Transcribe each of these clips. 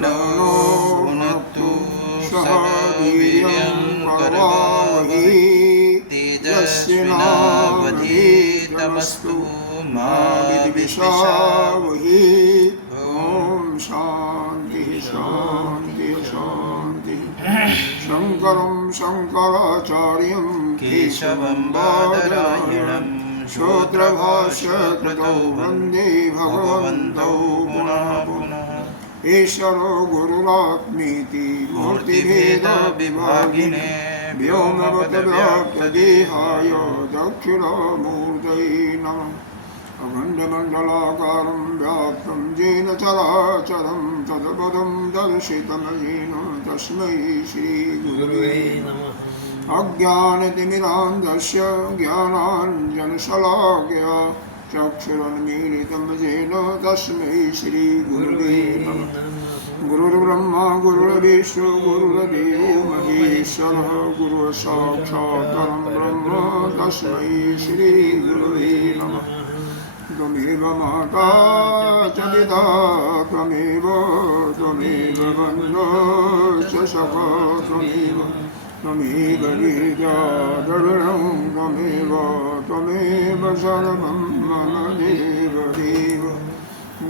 तनो भुनक्तु सह वीर्यं करवावहै तेजस्विनावधीतमस्तु मा विद्विषावहै। ओम शांति शांति शांति। शंकरं शंकराचार्यं केशवं बादरायणं श्रोत्रभाष्यकृतौ वन्दे भगवन्तौ पुनः पुनः। ईश्वरो गुरुरात्मेति मूर्तिभेदविभागिने व्योमवद्व्याप्तदेहाय दक्षिणामूर्तये नमः। अखण्डमण्डलाकारं व्याप्तं येन चराचरं तत्पदं दर्शितं येन तस्मै श्रीगुरुवे नमः। अज्ञानतिमिरान्धस्य ज्ञानाञ्जनशलाकया चक्षुरुन्मीलितं येन तस्मै श्रीगुरुवे नमः। गुरुर्ब्रह्मा गुरुर्विष्णु गुरुर्देवो महेश्वरः गुरुसाक्षात् परं ब्रह्म तस्मै श्रीगुरुवे नमः। त्वमेव माता च पिता त्वमेव बन्धो च सखा त्वमेव विद्याधरणं त्वमेव सर्वं मम देव।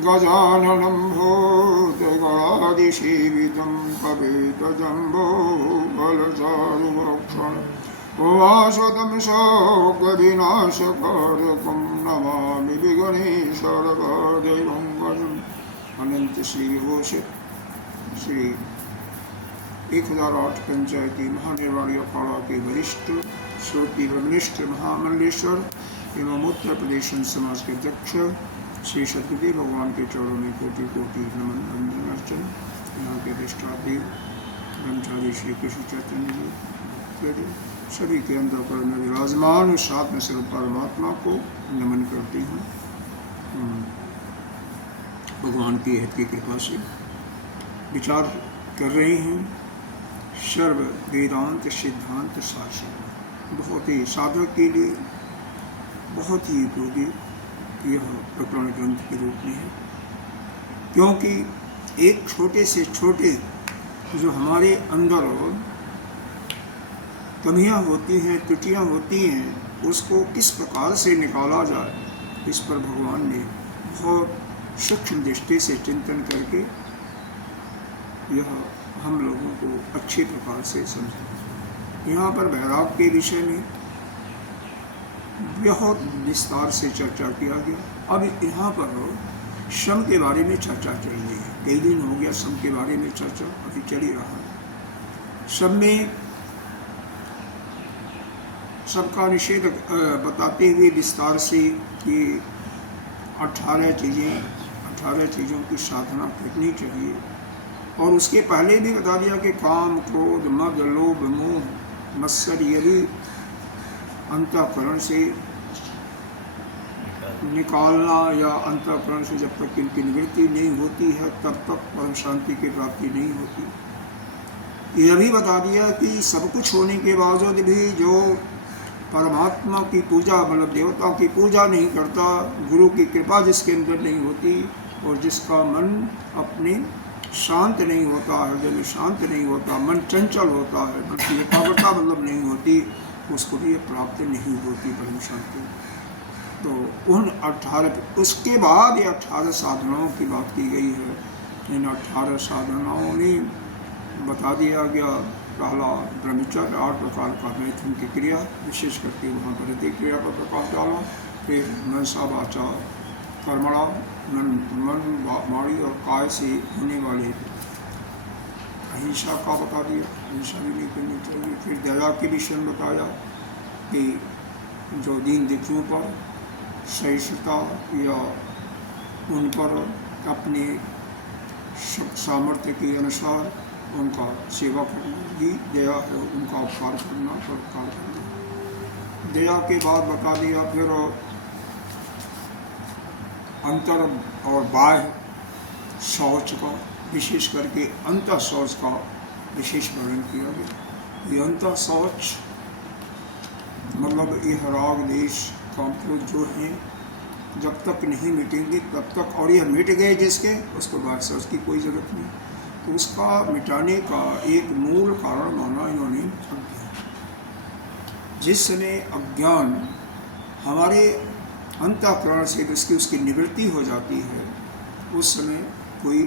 गजाननं भूतगणादिसेवितं कपितजम्बो फलचारुभक्षणं वासवतं शोकविनाशकारकं नमामि विघ्नेश्वरपादं गणं। अनंत श्री घोषित श्री 1008 पंचायती महानिर्वाणी अखाड़ा के वरिष्ठ श्रोती ब्रह्मनिष्ठ महामंडलेश्वर एवं उत्तर प्रदेश समाज के अध्यक्ष श्री सतगुरुदेव भगवान के चरणों में कोटि कोटि नमन वंदन अर्चन। यहाँ के अधिष्ठादेव ब्रह्मचारी श्री कृष्ण चैतन्य जी सभी के अंतःकरण में विराजमान उस आत्म स्वरूप परमात्मा को नमन करती हूँ। भगवान की हित की कृपा से विचार कर रहे हैं सर्व वेदांत सिद्धांत शास्त्र। बहुत ही साधक के लिए बहुत ही उपयोगी यह प्रकरण ग्रंथ के रूप में है, क्योंकि एक छोटे से छोटे जो हमारे अंदर कमियां होती हैं त्रुटियां होती हैं उसको किस प्रकार से निकाला जाए, इस पर भगवान ने बहुत सूक्ष्म दृष्टि से चिंतन करके यह हम लोगों को अच्छे प्रकार से समझा। यहाँ पर वैराग्य के विषय में बहुत विस्तार से चर्चा किया गया। अब यहाँ पर श्रम के बारे में चर्चा चल रही है। कई दिन हो गया श्रम के बारे में चर्चा अभी चल ही रहा है। श्रम में सबका निषेध बताते हुए विस्तार से कि 18 चीज़ों की साधना करनी चाहिए। और उसके पहले भी बता दिया कि काम क्रोध मद लोभ मोह मत्सर यदि अंतःकरण से निकालना या अंतःकरण से जब तक इनकी निवृत्ति नहीं होती है तब तक परम शांति की प्राप्ति नहीं होती। यह भी बता दिया कि सब कुछ होने के बावजूद भी जो परमात्मा की पूजा मतलब देवताओं की पूजा नहीं करता, गुरु की कृपा जिसके अंदर नहीं होती और जिसका मन अपने शांत नहीं होता, हृदय में शांत नहीं होता, मन चंचल होता है, मन की एकाग्रता मतलब नहीं होती, उसको भी प्राप्त नहीं होती परम शांति। तो उन 18 उसके बाद ये 18 साधनाओं की बात की गई है। इन 18 साधनाओं में बता दिया गया पहला ब्रह्मचर्य 8 प्रकार का मैथुन की क्रिया, विशेष करके वहाँ पर प्रत्येक क्रिया पर प्रकाश डाला। फिर मनसा वाचा कर्मणा मन वाणी और काय से होने वाले अहिंसा का बता दिया, अहिंसा भी नहीं करनी चाहिए। फिर दया के विषय में बताया कि जो दीन दुखियों पर सहिष्णुता या उन पर अपने सामर्थ्य के अनुसार उनका सेवा करना ही दया है, उनका उपकार करना परोपकार करना। दया के बाद बता दिया फिर अंतर और बाह्य शौच का, विशेष करके अंतः शौच का विशेष वर्णन किया गया। ये अंतः शौच मतलब यह राग देश काम क्रोध जो हैं जब तक नहीं मिटेंगे तब तक, और यह मिट गए जिसके उसको बाहर शौच की कोई ज़रूरत नहीं। तो उसका मिटाने का एक मूल कारण माना इन्होंने अज्ञान। जिस समय अज्ञान हमारे अंतःकरण से उसकी निवृत्ति हो जाती है, उस समय कोई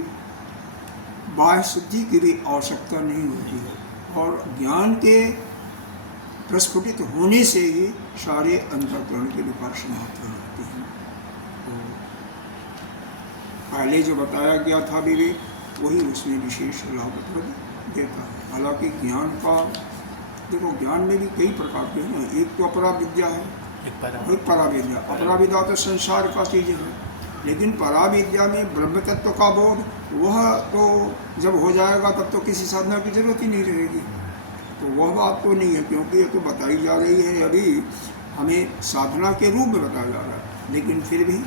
बाह्य शुद्धि की भी आवश्यकता नहीं होती है, और ज्ञान के प्रस्फुटित होने से ही सारे अंतःकरण के विकार समाप्त हो जाते हैं। तो पहले जो बताया गया था विवेक, वही उसमें विशेष लाभ देता है। हालांकि ज्ञान का देखो, ज्ञान में भी कई प्रकार के हैं। एक तो अपरा विद्या है, एक परा विद्या। अपरा विद्या तो संसार का चीज़ है, लेकिन परा विद्या में ब्रह्म तत्व का बोध, वह तो जब हो जाएगा तब तो किसी साधना की जरूरत ही नहीं रहेगी। तो वह बात तो नहीं है, क्योंकि ये तो बताई जा रही है, अभी हमें साधना के रूप में बताया जा रहा है। लेकिन फिर भी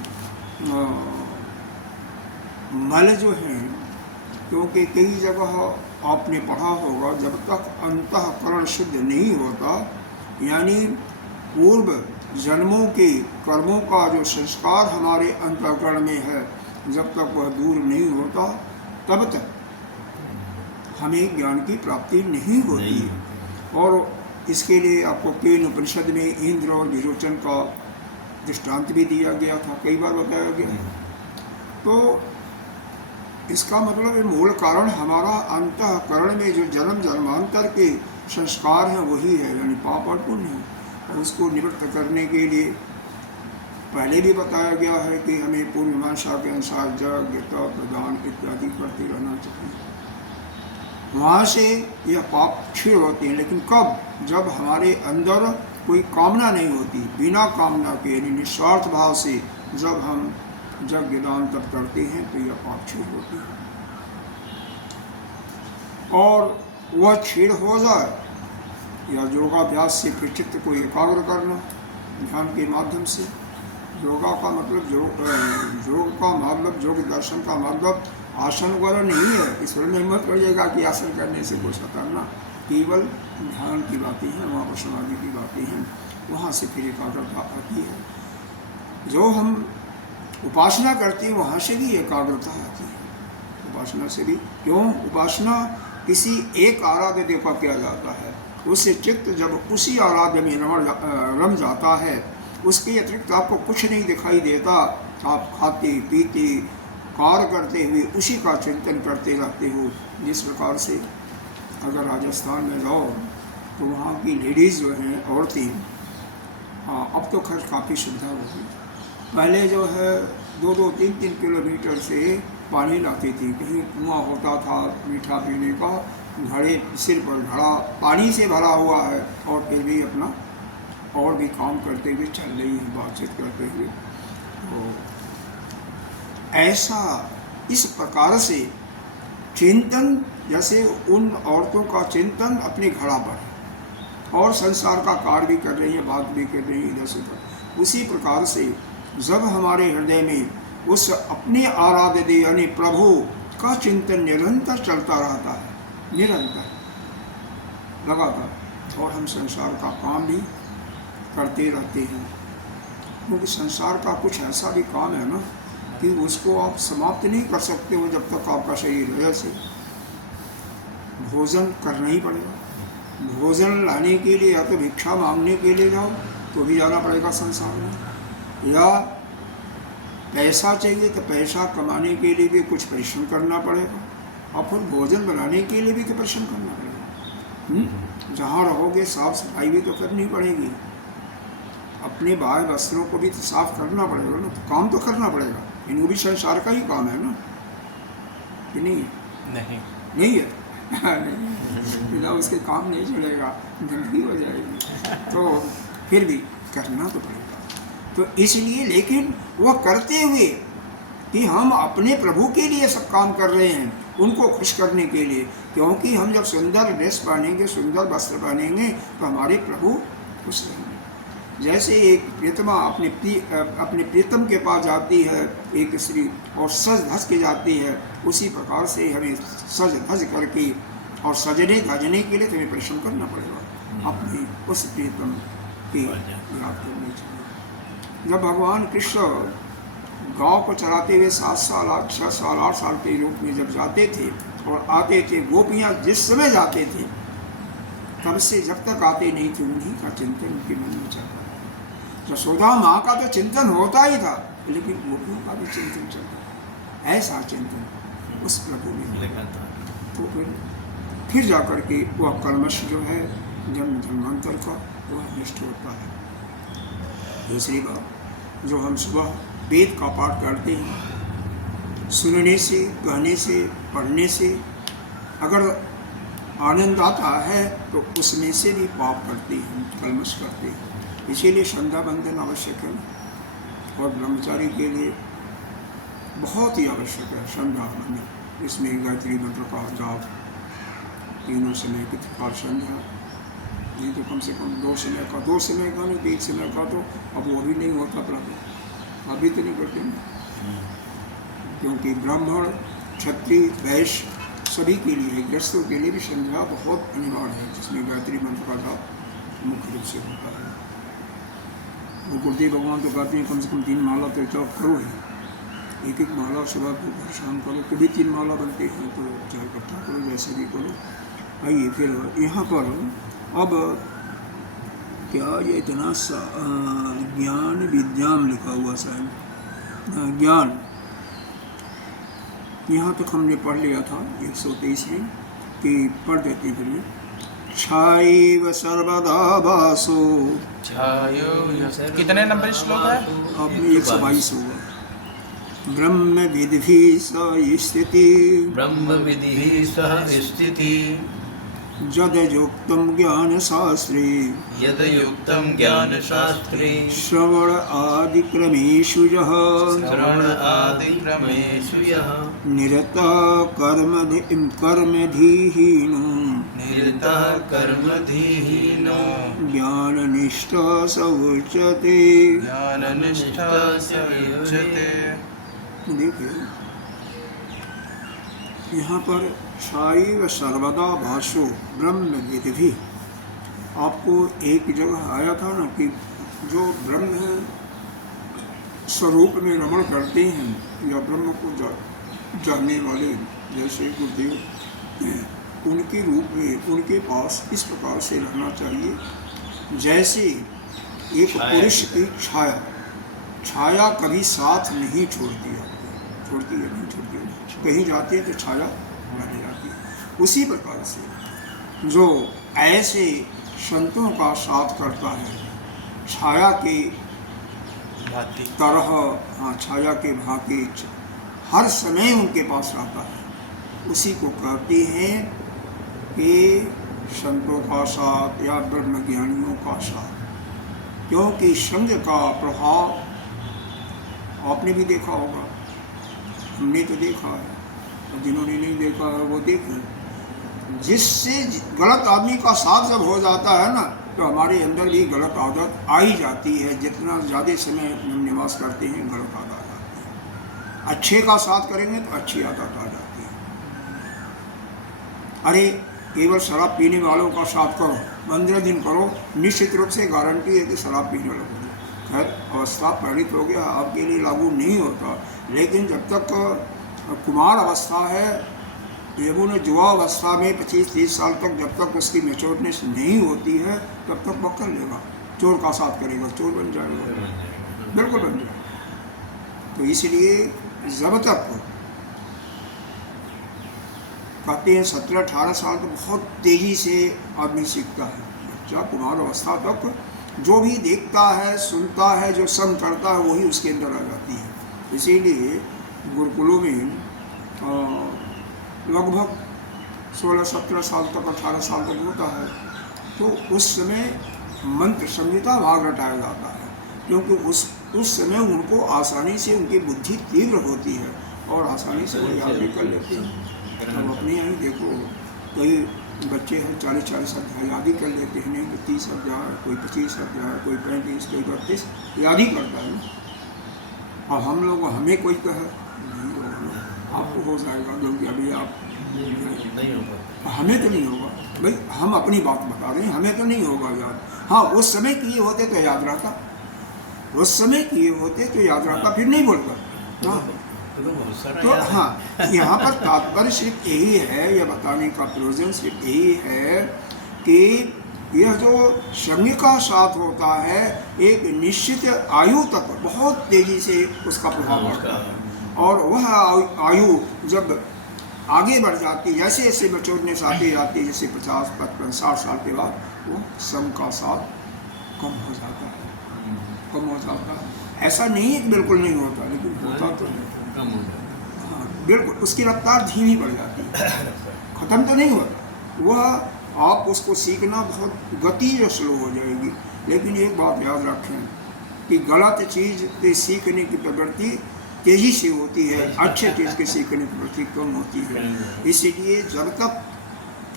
मल जो है, क्योंकि कई जगह आपने पढ़ा होगा, जब तक अंतःकरण शुद्ध नहीं होता, यानी पूर्व जन्मों के कर्मों का जो संस्कार हमारे अंतःकरण में है, जब तक वह दूर नहीं होता, तब तक हमें ज्ञान की प्राप्ति नहीं होती। और इसके लिए आपको केन उपनिषद में इंद्र और विरोचन का दृष्टांत भी दिया गया था, कई बार बताया गया। तो इसका मतलब मूल कारण हमारा अंतःकरण में जो जन्म जन्मांतर के संस्कार हैं वही है, यानी पाप और पुण्य। और उसको निवृत्त करने के लिए पहले भी बताया गया है कि हमें पूर्णमाशा के अनुसार यज्ञ, तप, प्रदान इत्यादि करते रहना चाहिए। वहाँ से यह पाप क्षीण होते हैं, लेकिन कब? जब हमारे अंदर कोई कामना नहीं होती, बिना कामना के यानी निस्वार्थ भाव से जब हम यज्ञ दान तप करते हैं तो यह पाप क्षीण होती है। और वह क्षीण हो जाए, या योगाभ्यास से फिर चित्त को एकाग्र करना ध्यान के माध्यम से। योगा का मतलब योग का मतलब, योग दर्शन का मतलब आसन वगैरह नहीं है। ईश्वर में हिम्मत पड़ेगा कि आसन करने से कुछ करना, केवल ध्यान की बातें हैं, वहाँ पर समाधि की बातें हैं, वहाँ से फिर एकाग्रता आती है। जो हम उपासना करते हैं वहाँ से भी एकाग्रता आती है, उपासना से भी। क्यों? उपासना किसी एक आराध्य देव का किया जाता है, उससे चित्त जब उसी आराध्य में रम जाता है, उसके अतिरिक्त आपको कुछ नहीं दिखाई देता। आप खाते पीते कार्य करते हुए उसी का चिंतन करते रहते हो। जिस प्रकार से अगर राजस्थान में जाओ तो वहाँ की लेडीज़ जो हैं, औरतें, हाँ अब तो खैर काफ़ी सुविधा हो गई। पहले जो है 2-2, 3-3 किलोमीटर से पानी लाती थी। कहीं कुआं होता था मीठा पीने का, घड़े सिर पर घड़ा पानी से भरा हुआ है, और फिर भी अपना और भी काम करते हुए चल रही है, बातचीत करते हुए। तो ऐसा इस प्रकार से चिंतन, जैसे उन औरतों का चिंतन अपने घड़ा पर है और संसार का कार्य भी कर रही है, बात भी कर रही है इधर से उधर। उसी प्रकार से जब हमारे हृदय में उस अपने आराध्य देव यानी प्रभु का चिंतन निरंतर चलता रहता है, निरंतर लगातार, और हम संसार का काम भी करते रहते हैं, क्योंकि संसार का कुछ ऐसा भी काम है ना कि उसको आप समाप्त नहीं कर सकते हो जब तक आपका शरीर है। ऐसे भोजन करना ही पड़ेगा। भोजन लाने के लिए या तो भिक्षा मांगने के लिए जाओ तो भी जाना पड़ेगा संसार में, या पैसा चाहिए तो पैसा कमाने के लिए भी कुछ परिश्रम करना पड़ेगा, और फिर भोजन बनाने के लिए भी तो परिश्रम करना पड़ेगा। जहाँ रहोगे साफ सफाई भी तो करनी पड़ेगी, अपने बाह्य वस्त्रों को भी तो साफ करना पड़ेगा ना, तो काम तो करना पड़ेगा। इनको भी संसार का ही काम है ना, कि नहीं है? नहीं है बिना उसके काम नहीं चलेगा, जिंदगी हो जाएगी। तो फिर भी करना तो पड़ेगा। तो इसलिए, लेकिन वह करते हुए कि हम अपने प्रभु के लिए सब काम कर रहे हैं, उनको खुश करने के लिए। क्योंकि हम जब सुंदर ड्रेस पहनेंगे, सुंदर वस्त्र पहनेंगे, तो हमारे प्रभु खुश रहेंगे। जैसे एक प्रियतमा अपने प्रियतम के पास जाती है एक स्त्री, और सज धज के जाती है, उसी प्रकार से हमें सज धज करके और सजने धजने के लिए हमें परिश्रम करना पड़ेगा, अपने उस प्रियतम की याद करनी चाहिए। जब भगवान कृष्ण गांव को चलाते हुए 7 साल 8 6 साल 8 साल के रूप में जब जाते थे और आते थे, गोपियाँ जिस समय जाते थे तब से जब तक आते नहीं थे उन्हीं का चिंतन उनके मन में चलता था। यशोदा माँ का तो चिंतन होता ही था, लेकिन गोपियों का भी चिंतन चलता, ऐसा चिंतन उस प्रभु ने तो फिर जाकर के वह कर्मश जो है जन्म जन्मांतर का वह नष्ट होता है। दूसरी बात, जो हम सुबह वेद का पाठ करते हैं, सुनने से, कहने से, पढ़ने से अगर आनंद आता है तो उसमें से भी पाप करते हैं, कलमश करते हैं। इसीलिए संध्या बंदन आवश्यक है और ब्रह्मचारी के लिए बहुत ही आवश्यक है संध्या बंदन। इसमें गायत्री मंत्र का जाप, तीनों समय की काल संध्या, नहीं तो कम से कम 2 समय का, 2 समय का नहीं, 1 समय का तो अब वो भी नहीं होता प्रभु, अभी तो नहीं करते हैं, क्योंकि ब्राह्मण क्षत्रिय वैश्य सभी के लिए, गृहस्थों के लिए भी संध्या बहुत अनिवार्य है, जिसमें गायत्री मंत्र का जाप मुख्य रूप से होता है। वो गुरुदेव भगवान तो कहते हैं कम से कम 3 माला तो जाप करो ही, एक एक माला सुबह को शाम करो, कभी 3 माला बनते हैं तो चाहे इकट्ठा करो, जैसे भी करो। आइए फिर यहाँ पर अब क्या ये इतना सा ज्ञान विद्याम लिखा हुआ शायद, ज्ञान यहाँ तक हमने पढ़ लिया था 123 में, कि पढ़ देते हैं। छायैव सर्वदा भासो, कितने नंबर श्लोक है आपने 122 होगा। ब्रह्म विधि स स्थिति, ब्रह्म विधि सह स्थिति, यदयुक्तं ज्ञान शास्त्रे, यदयुक्तं ज्ञान शास्त्रे, श्रवण आदि क्रमेषु यः, श्रवण आदि क्रमेषु यः, निरता कर्मधीहीनो, निरतः कर्मधीहीनो, ज्ञाननिष्ठा स उच्यते। ज्ञाननिष्ठा स उच्यते। देखिए यहाँ पर साइव सर्वदा भाषो ब्रह्म विधि, आपको एक जगह आया था ना कि जो ब्रह्म स्वरूप में रमण करते हैं या ब्रह्म को जानने वाले, जैसे गुरुदेव, उनके रूप में उनके पास इस प्रकार से रहना चाहिए जैसे एक पुरुष की छाया, छाया कभी साथ नहीं छोड़ती है, छोड़ती है नहीं छोड़ती है, कहीं जाती है तो छाया बन जाती है। उसी प्रकार से जो ऐसे संतों का साथ करता है, छाया के तरह, हाँ छाया के भांति हर समय उनके पास रहता है, उसी को कहते हैं कि संतों का साथ या ब्रह्मज्ञानियों का साथ। क्योंकि संग का प्रभाव आपने भी देखा होगा, हमने तो देखा है, और जिन्होंने नहीं देखा है वो देखें। जिससे गलत आदमी का साथ जब हो जाता है ना, तो हमारे अंदर भी गलत आदत आ ही जाती है। जितना ज़्यादा समय हम निवास करते हैं गलत आदत आती है। अच्छे का साथ करेंगे तो अच्छी आदत आ जाती है। अरे केवल शराब पीने वालों का साथ करो, 15 दिन करो, निश्चित रूप से गारंटी है कि शराब पीने लगोगे। खैर अवस्था पीड़ित हो गया, आपके लिए लागू नहीं होता, लेकिन जब तक कुमार अवस्था है, यौवन जुआ अवस्था में 25-30 साल तक जब तक उसकी मैच्योरनेस नहीं होती है, तब तक पकड़ लेगा। चोर का साथ करेगा, चोर बन जाएगा, बिल्कुल बन जाएगा। तो इसलिए जब तक कहते हैं 17-18 साल तो बहुत तेज़ी से आदमी सीखता है। बच्चा कुमार अवस्था तक जो भी देखता है, सुनता है, जो संग करता है, वही उसके अंदर आ जाती है। इसीलिए गुरुकुलों में लगभग 16-17 साल तक, 18 साल तक होता है, तो उस समय मंत्र संहिता भाग रटाया जाता है, क्योंकि उस समय उनको आसानी से उनकी बुद्धि तीव्र होती है और आसानी से वो याद भी कर लेते हैं। अब अपने यहाँ देखो, कई बच्चे हैं 40-40 अध्याय याद ही कर लेते हैं, नहीं कि 30 अध्याय, कोई 25 अध्याय, कोई 35, कोई 32 याद ही करता है। अब हम लोग, हमें कोई कहे आपको हो जाएगा, क्योंकि अभी आप नहीं होगा, हमें तो नहीं होगा भाई, हम अपनी बात बता रहे हैं, हमें तो नहीं होगा याद। हाँ उस समय किए होते तो याद रहता, उस समय किए होते तो याद रहता, फिर नहीं बोलता। हाँ। तो बहुत सारा तो याद है। हाँ, यहाँ पर तात्पर्य सिर्फ यही है, यह बताने का प्रयोजन सिर्फ यही है कि यह जो शमी का साथ होता है एक निश्चित आयु तक बहुत तेजी से उसका प्रभाव पड़ता है, और वह आयु जब आगे बढ़ जाती है, जैसे जैसे मैच्योरनेस आती जाती है, जैसे 50, 55, 60 साल के बाद वो सम का साथ कम हो जाता है, कम हो जाता है। ऐसा नहीं है कि बिल्कुल नहीं होता, लेकिन होता तो है। कम हो जाता हाँ, बिल्कुल उसकी रफ्तार धीमी पड़ जाती है, ख़त्म तो नहीं होता। वह आप उसको सीखना बहुत गति जो स्लो हो जाएगी। लेकिन एक बात याद रखें कि गलत चीज़ के सीखने की प्रवृत्ति तेज़ी से होती है, अच्छे चीज़ के सीखने की प्रवृत्ति कम होती है। इसीलिए जब तक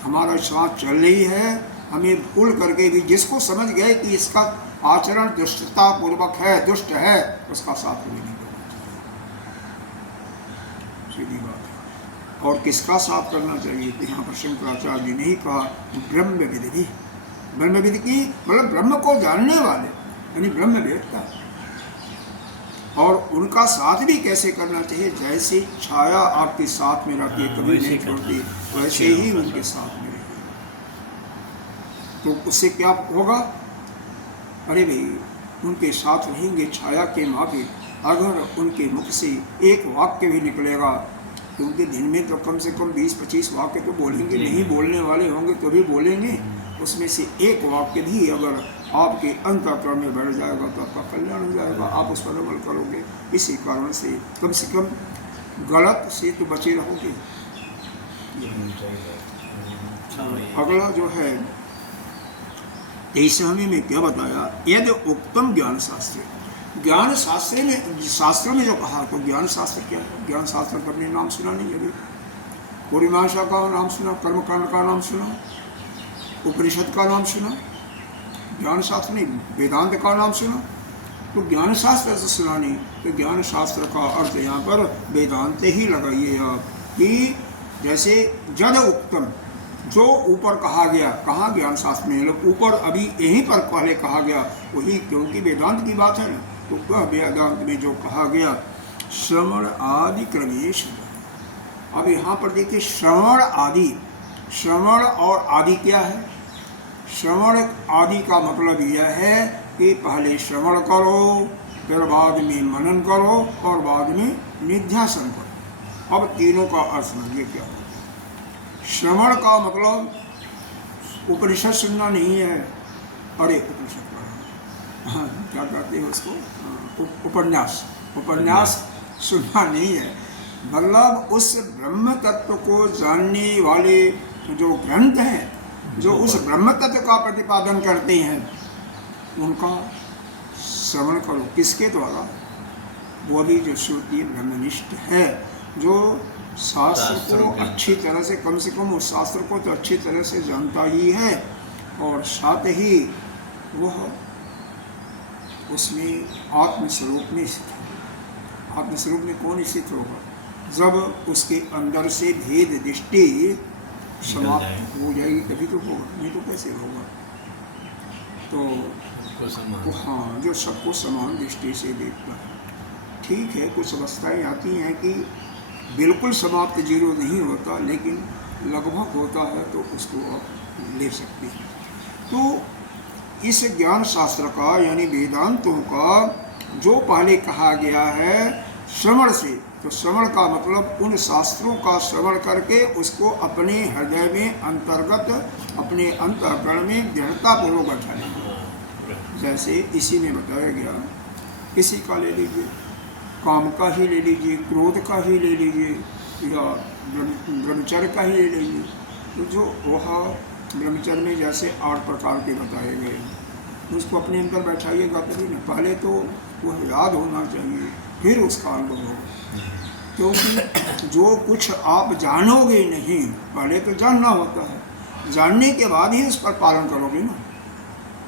हमारा साथ चल रही है, हमें भूल करके भी जिसको समझ गए कि इसका आचरण दुष्टता पूर्वक है, दुष्ट है, उसका साथ भी नहीं करना चाहिए, सीधी बात है। और किसका साथ करना चाहिए? तो यहाँ पर शंकराचार्य जी ने ही कहा ब्रह्म विदि, ब्रह्म विदि की मतलब ब्रह्म को जानने वाले, यानी ब्रह्म वेत्ता। और उनका साथ भी कैसे करना चाहिए? जैसे छाया आपके साथ में रहती है, कभी नहीं छोड़ती, वैसे ही उनके साथ में रहिए। तो उससे क्या होगा? अरे भाई, उनके साथ रहेंगे छाया के माफी, अगर उनके मुख से एक वाक्य भी निकलेगा, क्योंकि दिन में तो कम से कम 20-25 वाक्य तो बोलेंगे, नहीं बोलने वाले होंगे तो भी बोलेंगे, उसमें से एक वाक्य भी अगर आपके अंतःकरण में बढ़ जाएगा तो आपका कल्याण हो जाएगा, आप उस पर अमल करोगे। इसी कारण से कम गलत से तो बचे रहोगे। अगला जो है 23वें में क्या बताया? यदि उत्तम ज्ञान शास्त्र, ज्ञान शास्त्र में, शास्त्रों में जो कहा, तो ज्ञान शास्त्र क्या है? ज्ञान शास्त्र का अपने नाम सुना नहीं अभी? पूर्णिमाशा का नाम सुना, कर्मकांड का नाम सुना, उपनिषद का नाम सुना, ज्ञान शास्त्र नहीं, वेदांत का नाम सुना। तो ज्ञान शास्त्र से सुना नहीं, तो ज्ञान शास्त्र का अर्थ यहाँ पर वेदांत ही लगाइए आप, कि जैसे जद उत्तम, जो ऊपर कहा गया, कहाँ ज्ञान शास्त्र में लोग ऊपर अभी यहीं पर पहले कहा गया वही, क्योंकि वेदांत की बात है ना, तो वह वेदांत में जो कहा गया श्रवण आदि क्रमेश। अब यहाँ पर देखिए श्रवण आदि, श्रवण और आदि क्या है? श्रवण आदि का मतलब यह है कि पहले श्रवण करो, फिर बाद में मनन करो, और बाद में निध्यासन करो। अब तीनों का अर्थ समझिए क्या है। श्रवण का मतलब उपनिषद सुनना नहीं है, अरे उपनिषद पढ़ना, हाँ क्या कहते हैं उसको, उपन्यास, उपन्यास सुनना नहीं है। मतलब उस ब्रह्म तत्व को जानने वाले जो ग्रंथ हैं, जो उस ब्रह्म तत्व का प्रतिपादन करते हैं, उनका श्रवण करो। किसके द्वारा? वो भी जो श्रुति ब्रह्मनिष्ठ है, जो शास्त्र को अच्छी तरह से, कम उस शास्त्र को तो अच्छी तरह से जानता ही है, और साथ ही वह उसमें आत्मस्वरूप में स्थित है। आत्मस्वरूप में कौन स्थित होगा? जब उसके अंदर से भेद दृष्टि समाप्त हो जाएगी तभी तो होगा, नहीं तो कैसे होगा? तो हाँ, जो सबको समान दृष्टि से देखता है। ठीक है, कुछ अवस्थाएं आती हैं कि बिल्कुल समाप्त जीरो नहीं होता, लेकिन लगभग होता है, तो उसको आप ले सकते हैं। तो इस ज्ञान शास्त्र का, यानी वेदांतों का जो पहले कहा गया है श्रवण से, तो श्रवण का मतलब उन शास्त्रों का श्रवण करके उसको अपने हृदय में अंतर्गत, अपने अंतःकरण में दृढ़तापूर्वक बैठाना। जैसे इसी में बताया गया, किसी का ले लीजिए, काम का ही ले लीजिए, क्रोध का ही ले लीजिए, या ब्रह्मचर्य का ही ले लीजिए। तो जो वह ब्रह्मचर्य में जैसे 8 प्रकार के बताए गए, उसको अपने अंदर बैठाइएगा तभी ना। पहले तो वह याद होना चाहिए, फिर उसका अनुभव होगा। क्योंकि जो कुछ आप जानोगे नहीं, पहले तो जानना होता है, जानने के बाद ही उस पर पालन करोगे ना।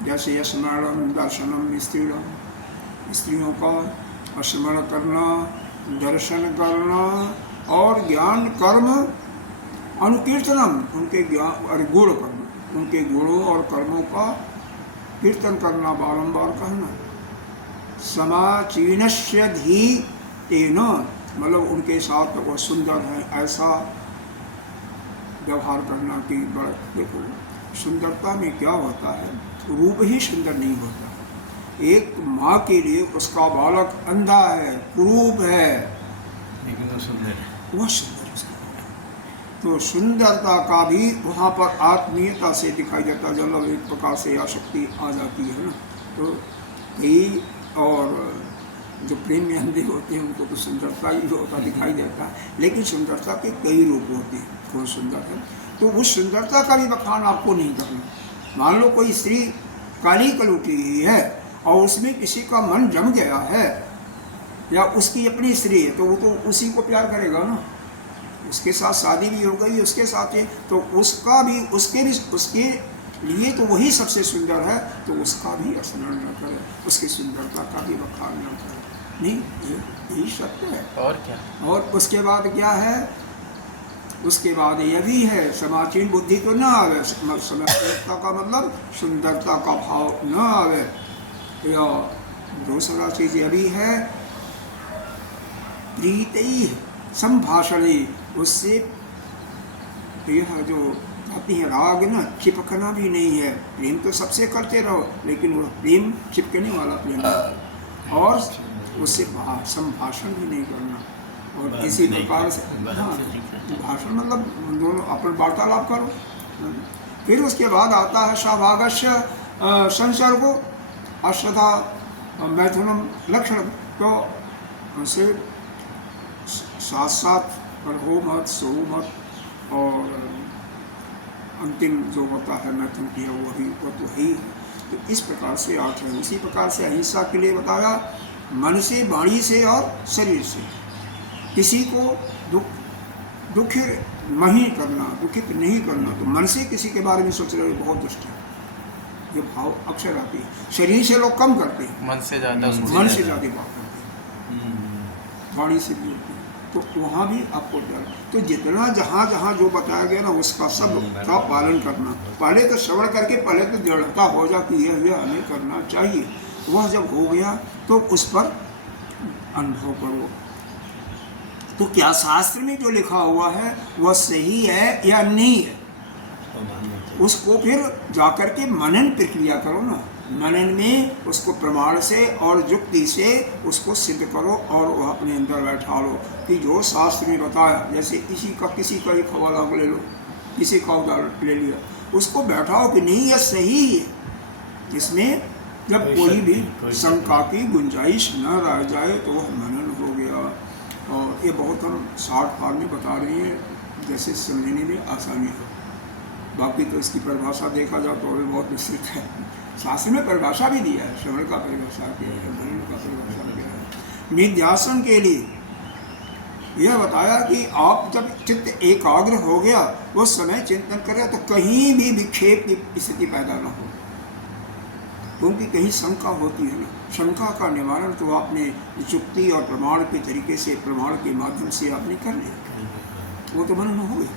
जैसे स्मरणम दर्शनम स्त्रीणम, स्त्रियों का स्मरण करना, दर्शन करना, और ज्ञान कर्म अनुकीर्तनम, उनके ज्ञान और गुण करना, उनके गुणों और कर्मों का कीर्तन करना, बारंबार कहना। समाचीनस्य धी तेन, मतलब उनके साथ वो सुंदर है, ऐसा व्यवहार करना कि बड़ा। देखो सुंदरता में क्या होता है, रूप ही सुंदर नहीं होता। एक माँ के लिए उसका बालक अंधा है, कुरूप है, लेकिन वो सुंदर है। वह सुंदर है। तो सुंदरता का भी वहाँ पर आत्मीयता से दिखाई देता है, जब एक प्रकार से आसक्ति आ जाती है ना। तो कई और जो प्रेम में अंधे होते हैं उनको तो सुंदरता ही होता दिखाई देता है, लेकिन सुंदरता के कई रूप होते हैं। कौन सुंदर है, तो उस सुंदरता का भी बखान आपको नहीं करना। मान लो कोई स्त्री काली कलूटी हुई है और उसमें किसी का मन जम गया है, या उसकी अपनी स्त्री है, तो वो तो उसी को प्यार करेगा ना, उसके साथ शादी भी हो गई उसके साथ है, तो उसका भी उसके लिए तो वही सबसे सुंदर है, तो उसका भी स्मरण न करे, उसकी सुंदरता का भी बखान न करे। नहीं, यही सत्य है। और क्या? और उसके बाद क्या है, उसके बाद यह भी है, समाचीन बुद्धि तो न आवे, सुंदरता का मतलब सुंदरता का भाव न आवे। या दूसरा चीज यह भी है, प्रीति संभाषण, उससे यह जो कहती है राग ना, चिपकना भी नहीं है। प्रेम तो सबसे करते रहो, लेकिन वो प्रेम चिपकने वाला प्रेम है, और उससे संभाषण भी नहीं करना। और इसी प्रकार से भाषण मतलब दोनों अपन वार्तालाप करो। फिर उसके बाद आता है सौभाग्य संसर्गो अश्रद्धा मैथुनम लक्षण, तो उनसे साथ साथ रहो मत, सो मत, और अंतिम जो होता है मैथुन किया वो तो है ही। तो इस प्रकार से आठ है। उसी प्रकार से अहिंसा के लिए बताया, मन से, वाणी से और शरीर से किसी को दुखित नहीं करना, दुखित नहीं करना। तो मन से किसी के बारे में सोच रहे हो बहुत दुष्ट है, ये भाव अक्सर आती है। शरीर से लोग कम करते हैं, मन से ज़्यादा मन से ज़्यादा बात करते हैं, वाणी से भी होती है। तो वहाँ भी आपको डर, तो जितना जहाँ जहाँ जो बताया गया ना उसका सब का पालन करना। पहले तो श्रवण करके पहले तो दृढ़ता हो जाती है, यह हमें करना चाहिए। वह जब हो गया तो उस पर अनुभव करो। तो क्या शास्त्र में जो लिखा हुआ है वह सही है या नहीं है, उसको फिर जाकर के मनन प्रक्रिया करो ना। मनन में उसको प्रमाण से और युक्ति से उसको सिद्ध करो, और वह अपने अंदर बैठा लो कि जो शास्त्र में बताया, जैसे किसी का एक हवाला ले लो, किसी का उदाहरण ले लिया, उसको बैठाओ कि नहीं यह सही है। इसमें जब कोई भी शंका की गुंजाइश न रह जाए तो वह मनन हो गया। और ये बहुत हम शार्ट फॉर्म में बता रहे हैं, जैसे समझने में आसानी हो। बाकी तो इसकी परिभाषा देखा जाए तो अभी बहुत विस्तृत है। शास्त्र में परिभाषा भी दिया है, श्रवण का परिभाषा किया है, मनन का परिभाषा किया है। निध्यासन के लिए यह बताया कि आप जब चित्त एकाग्र हो गया उस समय चिंतन करें तो कहीं भी विक्षेप की स्थिति पैदा न हो, क्योंकि कहीं शंका होती है ना। शंका का निवारण तो आपने युक्ति और प्रमाण के तरीके से, प्रमाण के माध्यम से आपने कर लिया, वो तो मनन हो गया।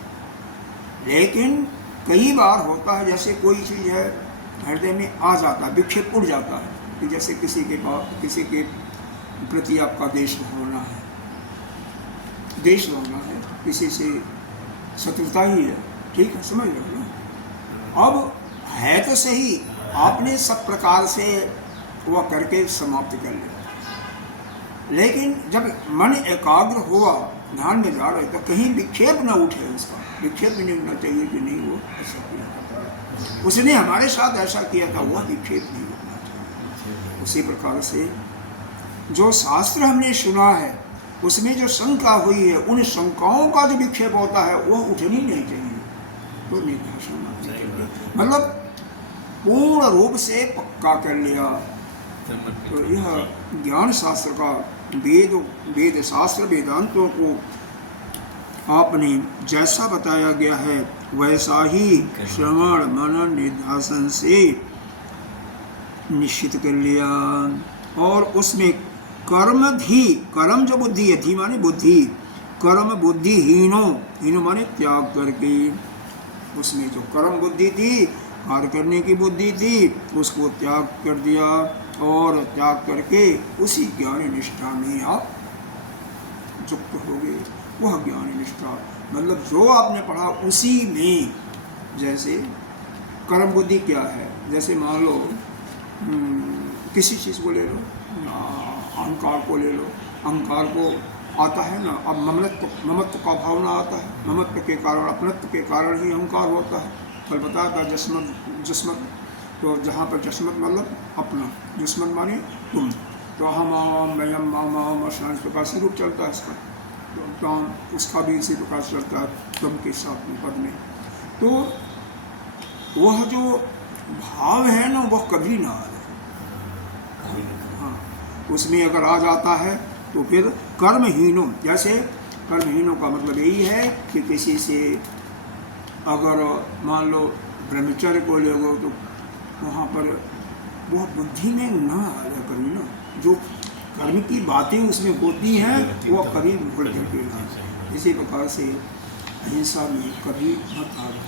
लेकिन कई बार होता है, जैसे कोई चीज़ है हृदय में आ जाता है, विक्षेप उड़ जाता है, कि जैसे किसी के प्रति आपका देश भावना है, किसी से शत्रुता ही है, ठीक है, समझ लो ना। अब है तो सही, आपने सब प्रकार से वह करके समाप्त कर लिया, लेकिन जब मन एकाग्र हुआ, ध्यान में जा रहे तो कहीं विक्षेप न उठे, उसका विक्षेप भी नहीं होना चाहिए कि नहीं वो ऐसा किया था, उसने हमारे साथ ऐसा किया था, वह विक्षेप नहीं होना चाहिए। उसी प्रकार से जो शास्त्र हमने सुना है उसमें जो शंका हुई है, उन शंकाओं का जो विक्षेप होता है वह उठनी नहीं चाहिए, तो निध्यासन मतलब पूर्ण रूप से पक्का कर लिया। तो यह ज्ञान शास्त्र का वेद शास्त्र वेदांतों को आपने जैसा बताया गया है वैसा ही श्रवण मनन निध्यासन से निश्चित कर लिया। और उसमें कर्म जो बुद्धि है, धी माने बुद्धि, कर्म बुद्धि हीनो माने त्याग करके, उसमें जो कर्म बुद्धि थी, कार्य करने की बुद्धि थी, उसको त्याग कर दिया, और त्याग करके उसी ज्ञान निष्ठा में आप युक्त हो गए, वह ज्ञान निष्ठा। मतलब जो आपने पढ़ा उसी में, जैसे कर्म बुद्धि क्या है, जैसे मान लो किसी चीज़ को ले लो, अहंकार को ले लो, अहंकार को आता है ना, अब ममत्व का भावना आता है, ममत्व के कारण अपनत्व के कारण ही अहंकार होता है। कल बताया था जस्मत, तो जहाँ पर जस्मत मतलब अपना, जस्मत माने तुम, तो हम मयम माम इस प्रकार से रूप चलता है इसका, तो उसका भी इसी प्रकार से चलता है तुम के साथ में पद में। तो वह जो भाव है ना वह कभी ना आ, हाँ, उसमें अगर आ जाता है तो फिर कर्महीनों, जैसे कर्महीनों का मतलब यही है कि किसी से अगर मान लो ब्रह्मचर्य को ले गो तो वहाँ पर वह बुद्धि में न आ जाए कभी ना, जो कर्म की बातें उसमें होती हैं वह कभी भूल करके ना। इसी प्रकार से अहिंसा में कभी मत आ जाए,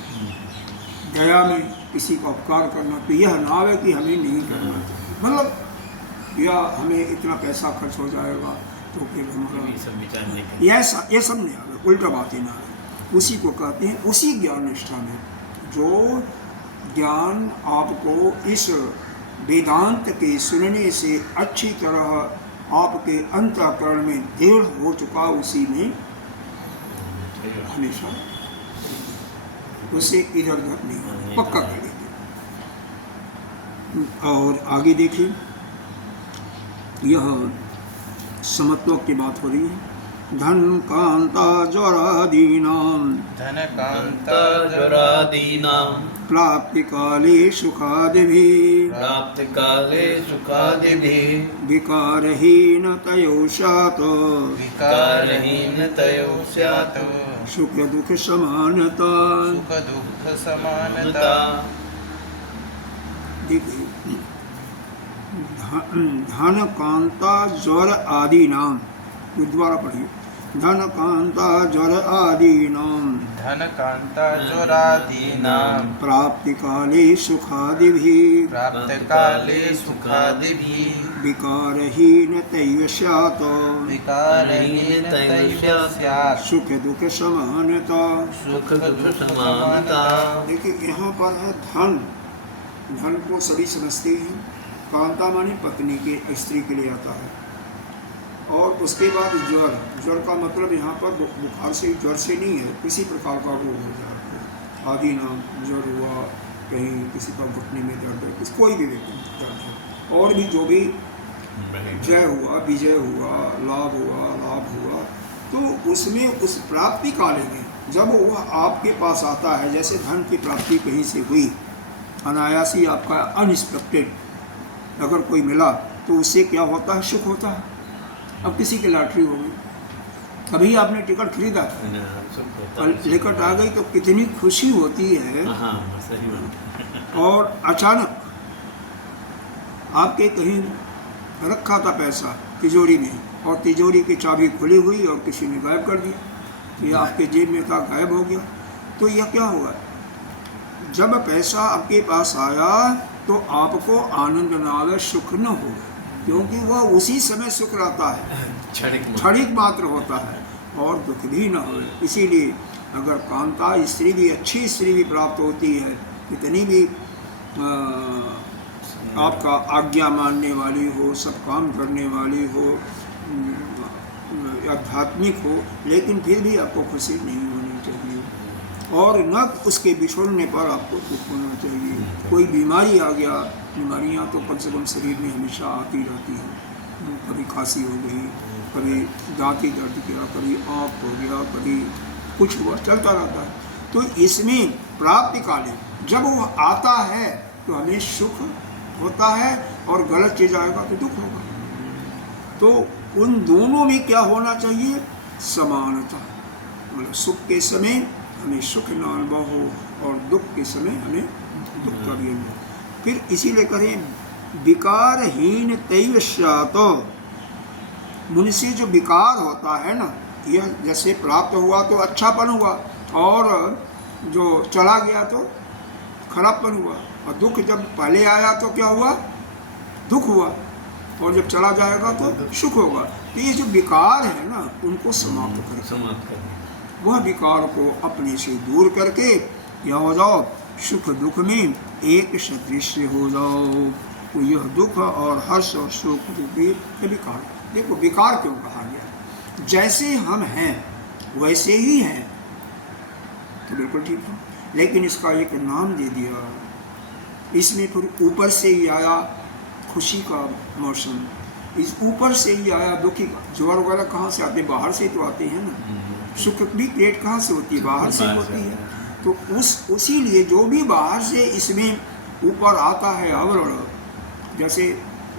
दया में किसी का उपकार करना, तो यह ना आवे कि हमें नहीं करना चाहिए, मतलब या हमें इतना पैसा खर्च हो जाएगा तो फिर हमारा ये सब नहीं आवे, उल्टा बातें ना आवे। उसी को कहते हैं, उसी ज्ञान निष्ठा में जो ज्ञान आपको इस वेदांत के सुनने से अच्छी तरह आपके अंतःकरण में दृढ़ हो चुका, उसी में हमेशा उसे इधर उधर नहीं पक्का करेंगे। और आगे देखिए, यह समत्व की बात हो रही है। धन कांता ज्वरादीनां, धन कांता ज्वरादीनां, प्राप्ति काले सुखादिभिः, प्राप्ति काले सुखादिभिः, विकारहीन तयो स्यात्, विकारहीन तयो स्यात्, सुख दुख समानता। सुख दुख समानता। देखिए, धन कांता ज्वर आदि नाम, दोबारा पढ़िए, धन कांता ज्वर आदि नाम, धन कांता ज्वरादीनां, प्राप्ति काले सुखादिभिः, प्राप्त काले सुखादिभिः, विकारहीन तैव स्यात्, विकारहीन तैव स्यात्, सुख दुख समानता। सुख दुख समानता। देखिए यहाँ पर है धन, धन को सभी समझते हैं, कांता माने पत्नी के, स्त्री के लिए आता है। और उसके बाद ज्वर, ज्वर का मतलब यहाँ पर बुखार से, ज्वर से नहीं है, किसी प्रकार का रोग हो जाता है। आदि नाम ज्वर हुआ, कहीं किसी का घुटने में दर्द है, कोई भी व्यक्ति दर्द है, और भी जो भी जय हुआ, विजय हुआ, लाभ हुआ, तो उसमें उस प्राप्ति काल में जब वह आपके पास आता है, जैसे धन की प्राप्ति कहीं से हुई, अनायासी आपका अनएक्सपेक्टेड अगर कोई मिला, तो उससे क्या होता है, सुख होता है। अब किसी की लॉटरी हो गई, कभी आपने टिकट खरीदा और लेकर आ गई, तो कितनी खुशी होती है। और अचानक आपके कहीं रखा था पैसा तिजोरी में, और तिजोरी की चाबी खुली हुई और किसी ने गायब कर दिया, ये आपके जेब में था, गायब हो गया, तो यह क्या हुआ? जब पैसा आपके पास आया तो आपको आनंद न आवे, सुख न हो, क्योंकि वह उसी समय सुख रहता है, क्षणिक मात्र होता है, और दुख भी न हो। इसीलिए अगर कांता स्त्री भी, अच्छी स्त्री भी प्राप्त होती है, कितनी भी आपका आज्ञा मानने वाली हो, सब काम करने वाली हो, आध्यात्मिक हो, लेकिन फिर भी आपको खुशी नहीं होनी चाहिए, और न उसके बिछोड़ने पर आपको दुख होना चाहिए। कोई बीमारी आ गया, बीमारियां तो कम से कम शरीर में हमेशा आती रहती हैं, कभी खांसी हो गई, कभी दांती दर्द किया, कभी आँख हो गया, कभी कुछ हुआ, चलता रहता है। तो इसमें प्राप्ति काल जब वो आता है तो हमें सुख होता है, और गलत चीज आएगा तो दुख होगा। तो उन दोनों में क्या होना चाहिए? समानता, मतलब सुख के समय हमें सुख न अनुभव हो, और दुख के समय हमें दुख का भी अनुभव। फिर इसीलिए करें विकारहीन तैव स्यात्, मुनि से जो विकार होता है ना, यह जैसे प्राप्त हुआ तो अच्छापन हुआ, और जो चला गया तो खराबपन हुआ। और दुख जब पहले आया तो क्या हुआ? दुख हुआ, और जब चला जाएगा तो सुख होगा। तो ये जो विकार है ना, उनको समाप्त करके, समाप्त कर वह विकार को अपने से दूर करके क्या हो जाओ, सुख दुख में एक सदृश हो जाओ। तो यह दुख और हर्ष और शोक रूपी ये विकार। देखो विकार क्यों कहा गया, जैसे हम हैं वैसे ही हैं, तो बिल्कुल ठीक है, लेकिन इसका एक नाम दे दिया। इसमें फिर ऊपर से ही आया खुशी का मौसम, इस ऊपर से ही आया दुखी का। ज्वर वगैरह कहाँ से आते हैं, बाहर से तो आते हैं ना। सुख की क्रिएट कहाँ से होती है, बाहर से होती है। तो उसी लिए जो भी बाहर से इसमें ऊपर आता है आवरण, जैसे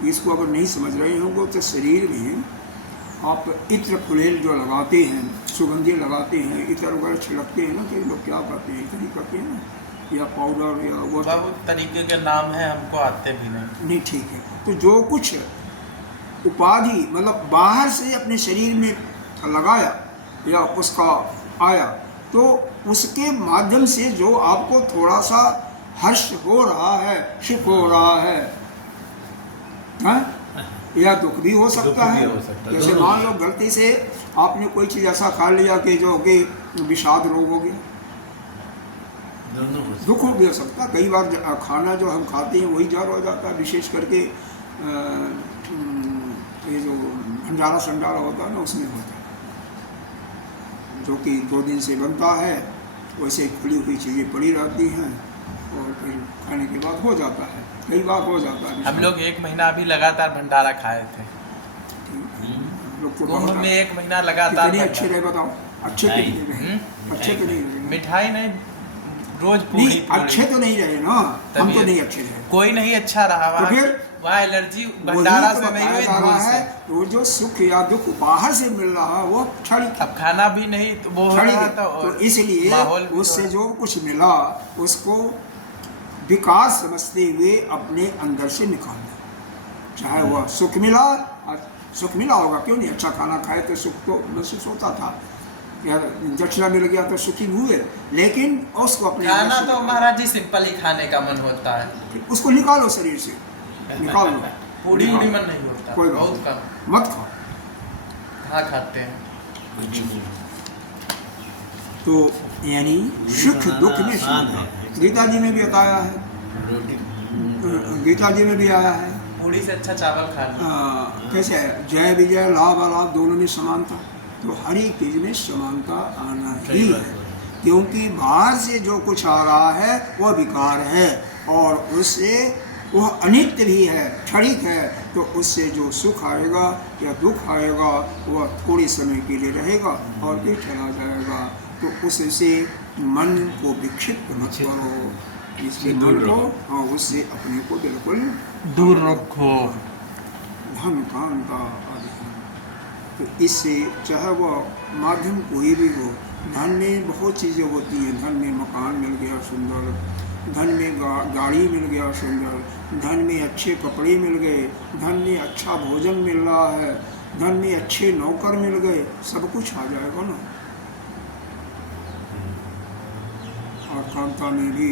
इसको अगर नहीं समझ रहे होंगे तो शरीर में आप इत्र फुलेल जो लगाते हैं, सुगंधी लगाते हैं, इत्र वगैरह छिड़कते हैं ना, कई लोग क्या करते हैं, इतनी करते हैं ना, या पाउडर या वो बहुत तरीके के नाम है, हमको आते भी नहीं। ठीक है। तो जो कुछ उपाधि मतलब बाहर से अपने शरीर में लगाया या उसका आया, तो उसके माध्यम से जो आपको थोड़ा सा हर्ष हो रहा है, सुख हो रहा है, हाँ? या दुख भी हो सकता है। जैसे मान लो गलती से आपने कोई चीज़ ऐसा खा लिया कि जो कि विषाद रोग हो गया, दुख भी हो सकता है। कई बार खाना जो हम खाते हैं वही जहर हो जाता है, विशेष करके ये जो भंडारा संडारा होता है ना, उसमें होता है, जो कि 2 दिन से बनता है, वैसे खुली हुई चीज़ें पड़ी रहती हैं और फिर खाने के बाद हो जाता है, कई बार हो जाता है। हम लोग 1 महीना अभी लगातार भंडारा खाए थे, कुंभ में 1 महीना लगातार। कितने अच्छे रहे बताओ, अच्छे कितने रहे? अच्छे तो नहीं रहे, मिठाई नहीं, रोज नहीं अच्छे तो नहीं रहे ना, हम तो नहीं अच्छे रहे, कोई नहीं अच्छा रहा। तो फिर वहाँ एलर्जी भंडारा से नहीं हुई, धूल से। वो जो सुख या दुख बाहर से मिल रहा है वो क्षणिक, अब खाना भी नहीं तो वो हो रहा था, तो इसलिए उससे जो कुछ मिला उसको विकार समझते हुए अपने अंदर से निकालना। चाहे वह सुख मिला, सुख मिला होगा, क्यों नहीं, अच्छा खाना खाए तो सुख तो महसूस होता था, या दक्षिणा मिल गया तो सुखी हुए, लेकिन उसको अपने खाना तो महाराज जी सिंपल ही खाने का मन होता है, उसको निकालो शरीर से, निकाल लो। पूरी उड़ी मन नहीं होता, कोई बहुत कम, मत खाओ, हाँ खाते हैं। तो यानी सुख दुख में समान है। गीता जी में भी बताया है, गीता जी में भी आया है, पूरी से अच्छा चावल खाना। कैसे है, जय विजय लाभ अलाभ दोनों में समानता। तो हर एक चीज में समानता आना ही है, क्योंकि बाहर से जो कुछ आ रहा है वह विकार है, और उससे वह अनित्य भी है, क्षणिक है। तो उससे जो सुख आएगा या दुख आएगा वह थोड़े समय के लिए रहेगा और फिर चला जाएगा। तो उससे मन को विक्षिप्त मत करो, इससे मन को हाँ उससे अपने को बिल्कुल दूर रखो। धन कांता आदि। तो इससे चाहे वह माध्यम कोई भी हो, धन में बहुत चीज़ें होती हैं, धन में मकान मिल गया सुंदर, धन में गाड़ी मिल गया सुंदर, धन में अच्छे कपड़े मिल गए, धन में अच्छा भोजन मिल रहा है, धन में अच्छे नौकर मिल गए, सब कुछ आ जाएगा ना। और कांता में भी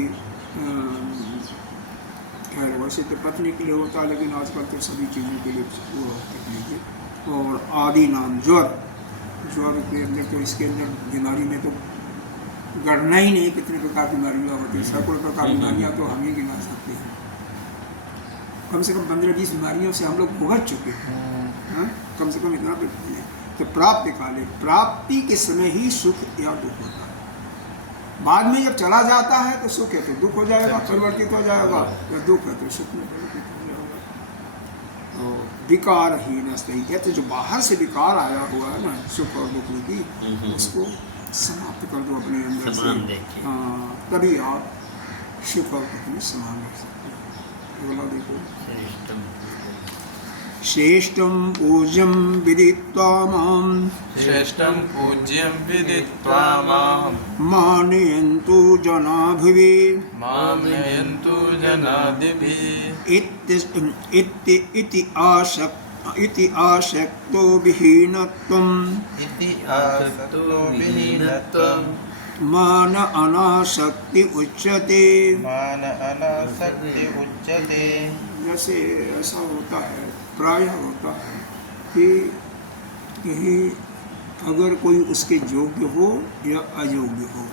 खैर वैसे तो पत्नी के लिए होता है, लेकिन आजकल तो सभी चीज़ों के लिए वो पत्नी के। और आदि नाम ज्वर, ज्वर के अंदर तो इसके अंदर बीमारी में तो गणना ही नहीं कितने प्रकार की बीमारियाँ होती हैं, सैकड़ों प्रकार की बीमारियाँ तो हम ही गिना सकते हैं। कम से कम 15-20 बीमारियों से हम लोग भुगत चुके हैं, कम से कम इतना तो प्राप्ति काले, प्राप्ति के समय ही सुख या दुख होता है। बाद में जब चला जाता है तो सुख है तो दुख हो जाएगा, परिवर्तित हो जाएगा, या दुख है तो सुख में परिवर्तित हो जाएगा। तो विकार ही न सही है, तो जो बाहर से विकार आया हुआ है ना सुख और दुख की, उसको समाप्त कर दो अपने अंदर से, तभी आप सुख और दुख में समान रह सकते हैं। बोला देखो, श्रेष्ठं पूज्यं विदित्वा मां, श्रेष्ठं पूज्यं विदित्वा मां, मानयन्तु जनाभिः, मानयन्तु जनादिभिः, इति आसक्तो विहीनत्वम्, इति आसक्तो विहीनत्वम्, मान अनासक्ति उच्यते। मान अनासक्ति उच्यते। जैसे ऐसा होता है, प्रायः होता है कि कहीं अगर कोई उसके योग्य हो या अयोग्य हो,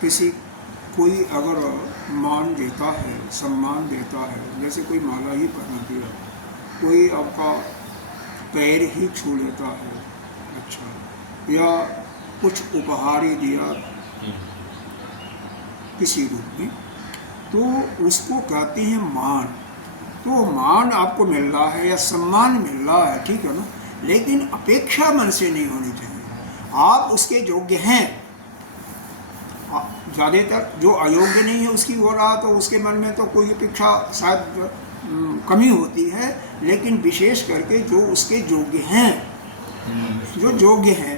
किसी कोई अगर मान देता है, सम्मान देता है, जैसे कोई माला ही पहना दिया, कोई आपका पैर ही छू लेता है, अच्छा, या कुछ उपहार ही दिया किसी रूप में, तो उसको कहते हैं मान। तो मान आपको मिल रहा है या सम्मान मिल रहा है, ठीक है ना, लेकिन अपेक्षा मन से नहीं होनी चाहिए। आप उसके योग्य हैं, ज़्यादातर जो अयोग्य नहीं है उसकी हो रहा, तो उसके मन में तो कोई अपेक्षा शायद कमी होती है, लेकिन विशेष करके जो उसके योग्य हैं, जो योग्य हैं,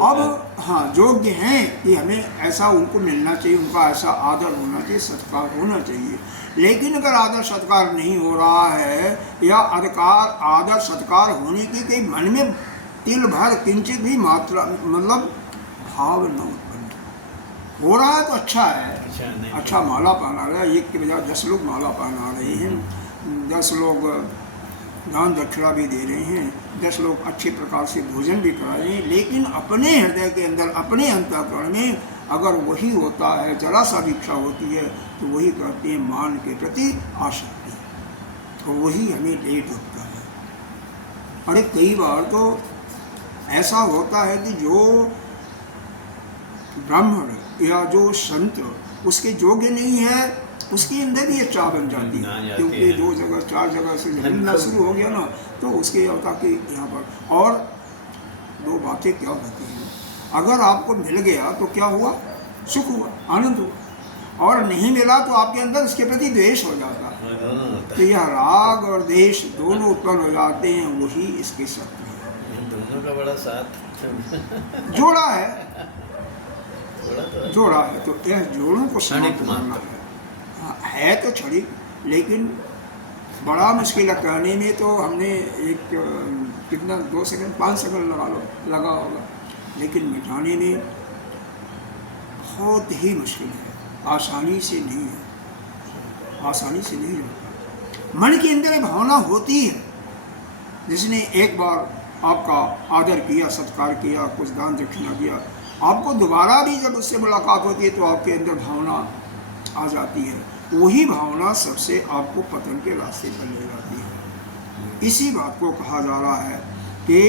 अब हाँ योग्य हैं कि हमें ऐसा उनको मिलना चाहिए, उनका ऐसा आदर होना चाहिए, सत्कार होना चाहिए। लेकिन अगर आदर सत्कार नहीं हो रहा है या आदर सत्कार होने की कहीं मन में तिल भर किंचित भी मात्रा मतलब भाव न उत्पन्न हो रहा है तो अच्छा है, अच्छा माला पहना रहा है, एक के बजाय 10 लोग माला पहना रहे हैं, 10 लोग दान दक्षिणा भी दे रहे हैं, 10 लोग अच्छे प्रकार से भोजन भी करा रहे हैं, लेकिन अपने हृदय के अंदर, अपने अंतःकरण में अगर वही होता है, जरा सा भी इच्छा होती है, तो वही कहते हैं मान के प्रति आसक्ति, तो वही हमें ले डूबता है। अरे कई बार तो ऐसा होता है कि जो ब्राह्मण या जो संत उसके योग्य नहीं है, उसके अंदर भी इच्छा बन जाती है, क्योंकि 2 जगह 4 जगह से मिलना शुरू हो गया ना, तो उसके होता कि यहाँ पर। और 2 बातें क्या होती हैं, अगर आपको मिल गया तो क्या हुआ, सुख हुआ, आनंद हुआ, और नहीं मिला तो आपके अंदर उसके प्रति द्वेष हो जाता है। तो यह राग और द्वेष दोनों उत्पन्न हो जाते हैं, वही इसके सत्य है। दोनों का बड़ा साथ जोड़ा है, जोड़ा है, तो यह जोड़ों को समाप्त करना है तो क्षणिक, लेकिन बड़ा मुश्किल है कहने में। तो हमने एक कितना 2 सेकंड 5 सेकंड लगा होगा, लेकिन मिटाने में बहुत ही मुश्किल है, आसानी से नहीं है, आसानी से नहीं होता। मन के अंदर एक भावना होती है, जिसने एक बार आपका आदर किया, सत्कार किया, कुछ दान दक्षिणा दिया, आपको दोबारा भी जब उससे मुलाकात होती है तो आपके अंदर भावना आ जाती है, वही भावना सबसे आपको पतन के रास्ते पर ले जाती है। इसी बात को कहा जा रहा है कि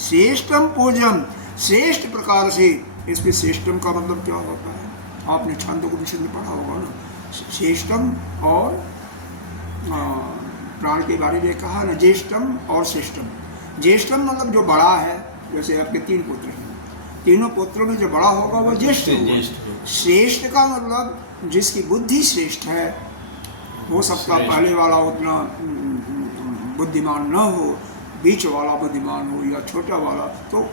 श्रेष्ठम पूजन, श्रेष्ठ प्रकार से। इसमें श्रेष्ठम का मतलब क्या होता है, आपने छंद को विषय में पढ़ा होगा ना, श्रेष्ठम और प्राण के बारे में कहा ना, ज्येष्ठम और श्रेष्ठम। ज्येष्ठम मतलब जो बड़ा है, जैसे आपके 3 पुत्र हैं, तीनों पुत्रों में जो बड़ा होगा वो ज्येष्ठ होगा। श्रेष्ठ का मतलब जिसकी बुद्धि श्रेष्ठ है, हो सकता पहले वाला उतना बुद्धिमान न हो, बीच वाला बुद्धिमान हो या छोटा वाला, तो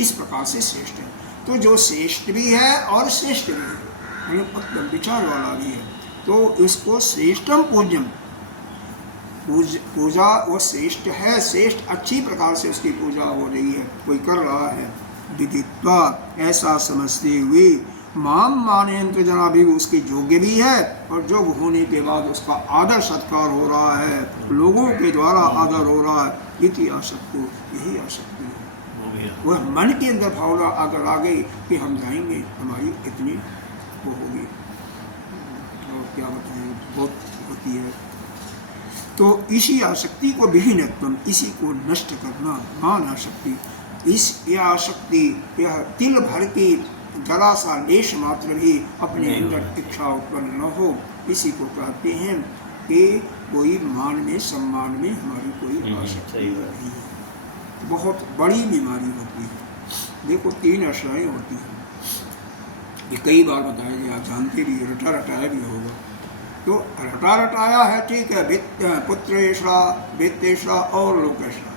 इस प्रकार से श्रेष्ठ है। तो जो श्रेष्ठ भी है और श्रेष्ठ भी है, मतलब विचार वाला भी है, तो इसको श्रेष्ठम पूज्यम, पूजा वो श्रेष्ठ है, श्रेष्ठ अच्छी प्रकार से उसकी पूजा हो रही है, कोई कर रहा है, विदित्वा ऐसा समझते हुए, माम मानयंत्र जना भी उसके योग्य भी है, और योग्य होने के बाद उसका आदर सत्कार हो रहा है, लोगों के द्वारा आदर हो रहा है, इति आसक्ति, यही आसक्ति है। वह मन के अंदर भावना अगर आ गई कि हम जाएंगे, हमारी इतनी वो होगी, और क्या बताएं, बहुत होती है। तो इसी आसक्ति को विहीनत्वम, इसी को नष्ट करना, मान आसक्ति, इस यह आसक्ति, यह तिल भर की जरा सा लेश मात्र भी अपने अंदर इच्छा उत्पन्न न हो, इसी को कहते हैं कि कोई मान में, सम्मान में हमारी कोई आसक्ति नहीं है। बहुत बड़ी बीमारी होती है। देखो 3 आश्रय होती हैं, ये कई बार बताया गया, जानते भी, रटा रटाया भी होगा। तो रटा रटाया है, ठीक है, पुत्रेशा, वित्तेशा और लोकेशा।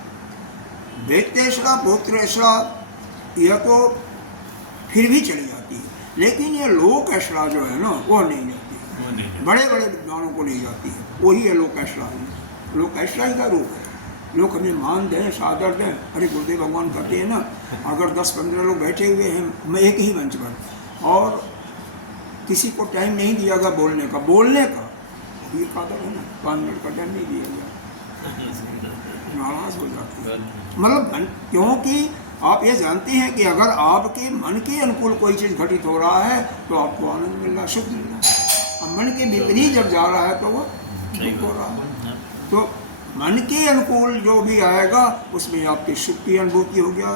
वित्तेशा, पुत्रेशा यह तो फिर भी चली जाती है, लेकिन ये लोकेशा जो है ना, वो नहीं जाती है, बड़े बड़े विद्वानों को नहीं जाती है, वही है लोकेशा। लोकेशा ही का रूप है, लोग हमें मान दें, सादर दें। अरे गुरुदेव भगवान कहते हैं ना, अगर 10-15 लोग बैठे हुए हैं, मैं एक ही मंच पर, और किसी को टाइम नहीं दिया गया बोलने का, अभी कादर है ना, 5 मिनट का टाइम नहीं दिया गया, नाराज हो जाती है। मतलब क्योंकि आप ये जानते हैं कि अगर आपके मन के अनुकूल कोई चीज़ घटित हो रहा है तो आपको आनंद मिल रहा है, सुख मिल रहा है। अब मन के विपरीत जब जा रहा है तो वो दुख हो रहा है। तो मन के अनुकूल जो भी आएगा उसमें आपके सुख की अनुभूति हो गया,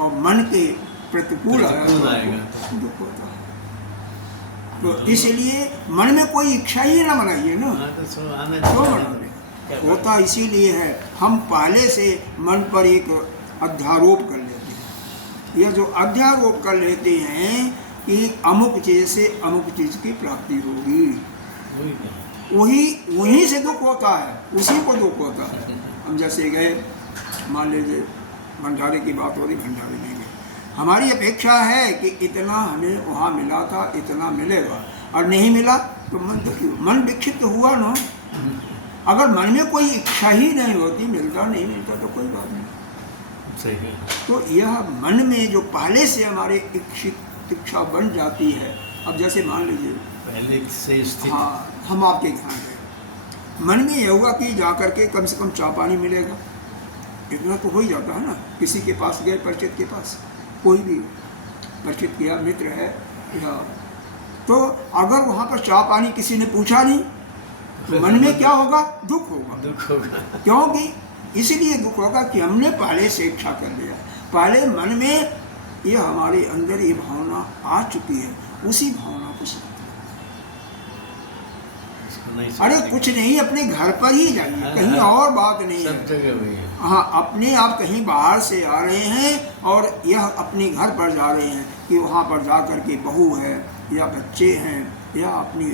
और मन के प्रतिकूल आएगा तो दुख होता है। तो इसलिए मन में कोई इच्छा ही ना बनाइए ना, क्यों बनाइए? होता इसीलिए है हम पहले से मन पर एक अध्यारोप कर लेते हैं। यह जो अध्यारोप कर लेते हैं कि अमुक चीज से अमुक चीज की प्राप्ति होगी, वही से दुख होता है, उसी को दुख होता है। हम जैसे गए, मान लीजिए भंडारे की बात हो रही, भंडारे में गए, हमारी अपेक्षा है कि इतना हमें वहाँ मिला था, इतना मिलेगा, और नहीं मिला तो मन दुखी, मन विक्षिप्त हुआ ना। अगर मन में कोई इच्छा ही नहीं होती, मिलता नहीं मिलता तो कोई बात नहीं। सही। तो यह मन में जो पहले से हमारे इच्छा बन जाती है, अब जैसे मान लीजिए पहले से स्थिति, हाँ, हम आपके यहाँ गए, मन में यह होगा कि जाकर के कम से कम चाय पानी मिलेगा, इतना तो हो ही जाता है ना। किसी के पास गए, परिचित के पास, कोई भी परिचित किया, मित्र है, या तो अगर वहाँ पर चाय पानी किसी ने पूछा नहीं तो मन में क्या होगा? दुख होगा। दुख होगा। क्योंकि इसीलिए दुख होगा कि हमने पहले से इच्छा कर लिया, पहले मन में ये हमारे अंदर ये भावना आ चुकी है, उसी भावना को अरे कुछ नहीं, अपने घर पर ही जाइए, कहीं और बात नहीं है, सब जगह वही है। हाँ, अपने आप कहीं बाहर से आ रहे हैं और यह अपने घर पर जा रहे हैं कि वहाँ पर जा कर के बहू है या बच्चे हैं या अपनी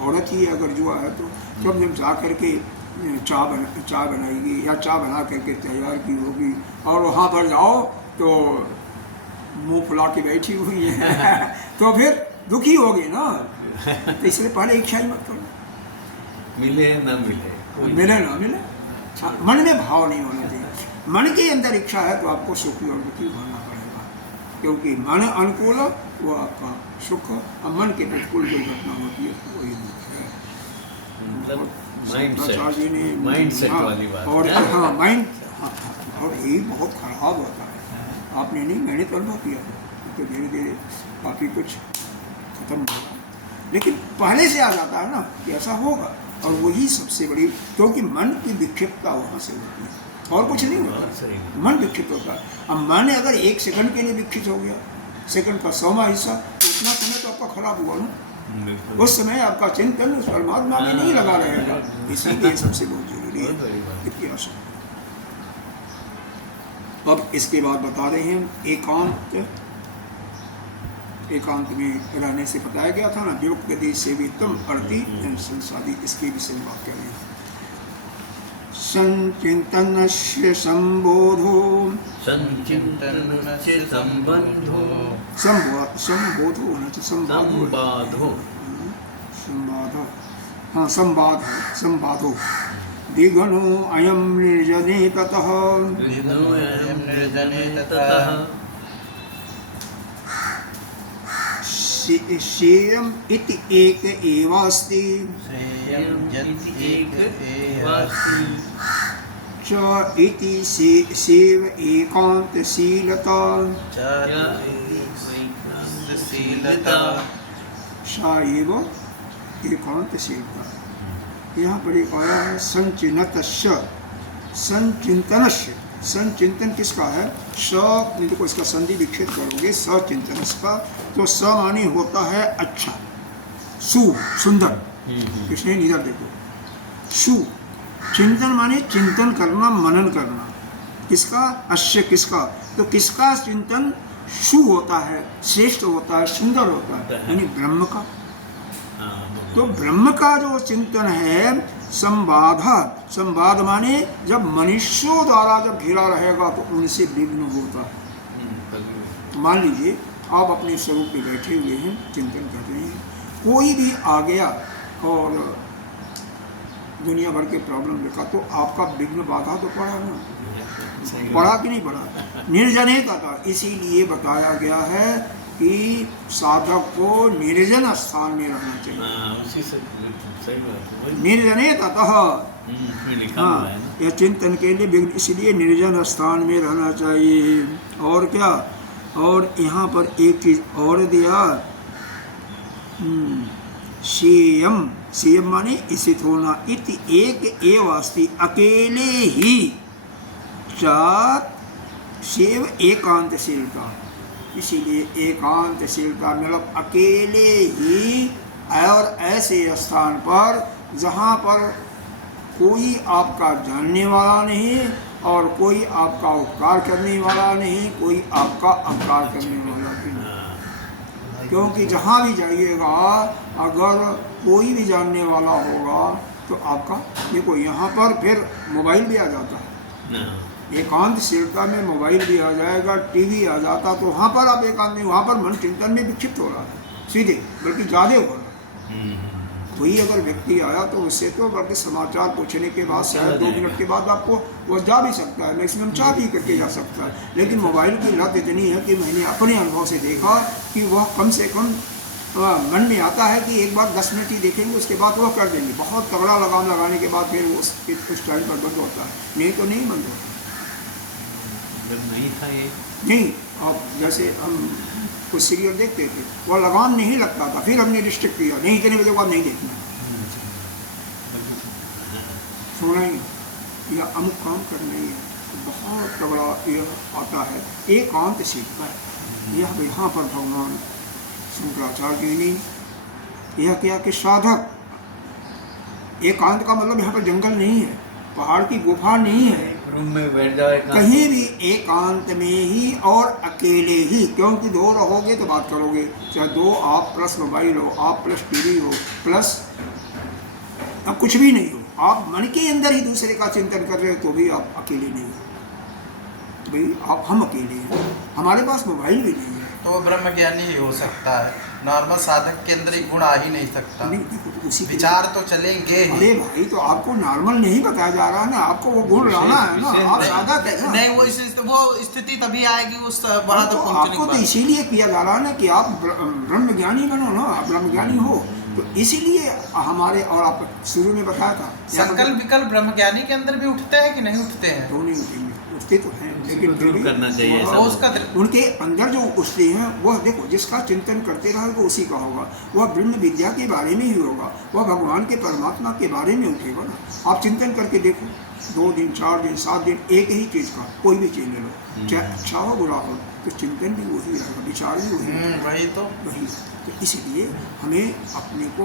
औरत ही अगर जुआ है तो जब जा कर के चाय बनाएगी या चाय बना करके तैयार की होगी, और वहाँ पर जाओ तो मुंह फुला के बैठी हुई है तो फिर दुखी होगी ना। तो इसलिए पहले इच्छा ही मत करो, मिले ना मिले, मिले ना मिले, मन में भाव नहीं होना चाहिए। मन के अंदर इच्छा है तो आपको सुखी और दुखी होना पड़ेगा, क्योंकि मन अनुकूल वो आपका सुख, और मन के प्रतिकूल जो घटना होती है तो वही दुख है। माइंडसेट वाली बात। और हाँ, माइंड, और ये बहुत खराब होता है। आपने नहीं, मैंने तो अनुभव किया, तो धीरे धीरे काफ़ी कुछ खत्म होगा, लेकिन पहले से आ जाता है ना कि ऐसा होगा, और वही सबसे बड़ी, क्योंकि मन की विक्षिप्तता वहाँ से होती है और कुछ नहीं होता, मन विक्षिप्त होता है। अब मन अगर एक सेकंड के लिए विक्षिप्त हो गया, सेकंड का 100वां हिस्सा, तो उतना समय तो आपका खराब हुआ ना। उस समय आपका चिंतन उस परमात्मा में नहीं लगा रहेगा, इसीलिए सबसे बहुत जरूरी है इतिहास। अब इसके बाद बता रहे हैं एकांत में रहने से बताया गया था ना, विमुक्ति सेवितम अर्ति संसादी, इसके विषय में बात कर रहे हैं। संचिंतनस्य संबोधो, संचिंतनस्य संबंधो, संबोधो होना चाहिए, संबाधो, हाँ, संबाधो द्विगुणो अयम निर्जने ततः, सेयम इति एक एवास्ति, च इति सेव एकांतशीलता, सा एव एकांतशीलता। यहाँ पर एक आया है संचिन्तनस्य, संचिंतनस्य, संचिंतन किसका है? स, देखो इसका संधि विक्षेप करोगे, सचिंतनस्य का, तो स माने होता है अच्छा, सु सुंदर, किसने निधर देखो, सु चिंतन माने चिंतन करना, मनन करना, किसका? अश्य, किसका? तो किसका चिंतन सु होता है, श्रेष्ठ होता है, सुंदर होता है, यानी ब्रह्म का। तो ब्रह्म का जो चिंतन है, संवाद, संवाद माने जब मनुष्यों द्वारा जब घिरा रहेगा तो उनसे विघ्न होता है। मान लीजिए आप अपने स्वरूप में बैठे हुए हैं, चिंतन कर रहे हैं, कोई भी आ गया और दुनिया भर के प्रॉब्लम देखा तो आपका विघ्न बाधा तो पड़ा ना, पड़ा कि नहीं पड़ा? निर्जने का था, इसीलिए बताया गया है कि साधक को निर्जन स्थान में रहना चाहिए। हाँ, उसी से सही बात है वही। निर्जने ततः, इसमें लिखा हुआ है ना। यह चिंतन के लिए विघ्न, इसलिए निर्जन स्थान में रहना चाहिए। और क्या, और यहाँ पर एक चीज और दिया, सेयम, सेयम माने स्थित होना, इति एक एव अस्ति, अकेले ही, चार सेव एकांतशीलता, इसीलिए एकांतशीलता मतलब अकेले ही और ऐसे स्थान पर जहाँ पर कोई आपका जानने वाला नहीं और कोई आपका उपकार करने वाला नहीं, कोई आपका अपकार करने वाला नहीं। क्योंकि जहाँ भी जाइएगा अगर कोई भी जानने वाला होगा तो आपका, देखो यहाँ पर फिर मोबाइल भी आ जाता है, एकांतशीलता में मोबाइल भी आ जाएगा, टीवी आ जाता, तो वहाँ पर आप एकांत में, वहाँ पर मन चिंतन में विक्षिप्त हो रहा है सीधे, बल्कि ज़्यादा हो रहा है। वही अगर व्यक्ति आया तो उससे तो बल्कि समाचार पूछने के बाद शायद 2 मिनट के बाद आपको वो जा भी सकता है, मैक्सिमम चाय भी करके जा सकता है। लेकिन मोबाइल की लत इतनी है कि मैंने अपने अनुभव से देखा कि वह कम से कम मन में आता है कि एक बार 10 मिनट ही देखेंगे, उसके बाद वह कर देंगे। बहुत तगड़ा लगाम लगाने के बाद फिर उस टाइम पर बंद होता है, नहीं तो नहीं बंद होता। नहीं था ये नहीं, अब जैसे हम कुछ सीरियल देखते थे, वह लगाम नहीं लगता था, फिर हमने रिस्ट्रिक्ट किया, नहीं इतने बजे के बाद नहीं देखना, सोना ही या अमुक काम करना ही है। तो बहुत तगड़ा यह आता है एकांत सीखता है। यह यहाँ पर भगवान शंकराचार्य जी ने यह किया कि साधक, एकांत का मतलब यहाँ पर जंगल नहीं है, पहाड़ की गुफा नहीं है, रूम में बैठ जाए कहीं भी एकांत में ही और अकेले ही, क्योंकि 2 रहोगे तो बात करोगे, चाहे 2 आप प्लस मोबाइल हो, आप प्लस टीवी हो, प्लस अब कुछ भी नहीं हो, आप मन के अंदर ही दूसरे का चिंतन कर रहे हो तो भी आप अकेले नहीं हो। भाई आप, हम अकेले हैं, हमारे पास मोबाइल भी नहीं है, तो वो ब्रह्म ज्ञानी ही हो सकता है। नॉर्मल साधक के अंदर एक गुण आ ही नहीं सकता। नहीं देखो तो उसी विचार तो चलेंगे ही। अरे भाई तो आपको नॉर्मल नहीं बताया जा रहा है ना, आपको वो गुण लाना है ना, आप साधक है ना। नहीं, वो स्थिति तभी आएगी उस वहां तक पहुंचने आपको के तो बाद। इसीलिए किया जा रहा है ना कि आप ब्रह्म ज्ञानी बनो ना, आप ब्रह्म ज्ञानी हो, तो इसीलिए हमारे, और आप शुरू में बताया था संकल्प विकल्प ब्रह्म ज्ञानी के अंदर भी उठते हैं कि नहीं उठते हैं? तो नहीं उठेंगे, उठते तो हैं, लेकिन दूर करना चाहिए ऐसा। उसका उनके अंदर जो उठते हैं वह देखो, जिसका चिंतन करते रहेगा उसी का होगा, वह ब्रह्म विद्या के बारे में ही होगा, वह भगवान के परमात्मा के बारे में उठेगा ना। आप चिंतन करके देखो, 2 दिन 4 दिन 7 दिन एक ही चीज़ का, कोई भी चीज़ ले लो, चाहे अच्छा हो बुरा हो, तो चिंतन भी वही रहेगा, विचार भी वही रहेगा, वही तो इसलिए हमें अपने को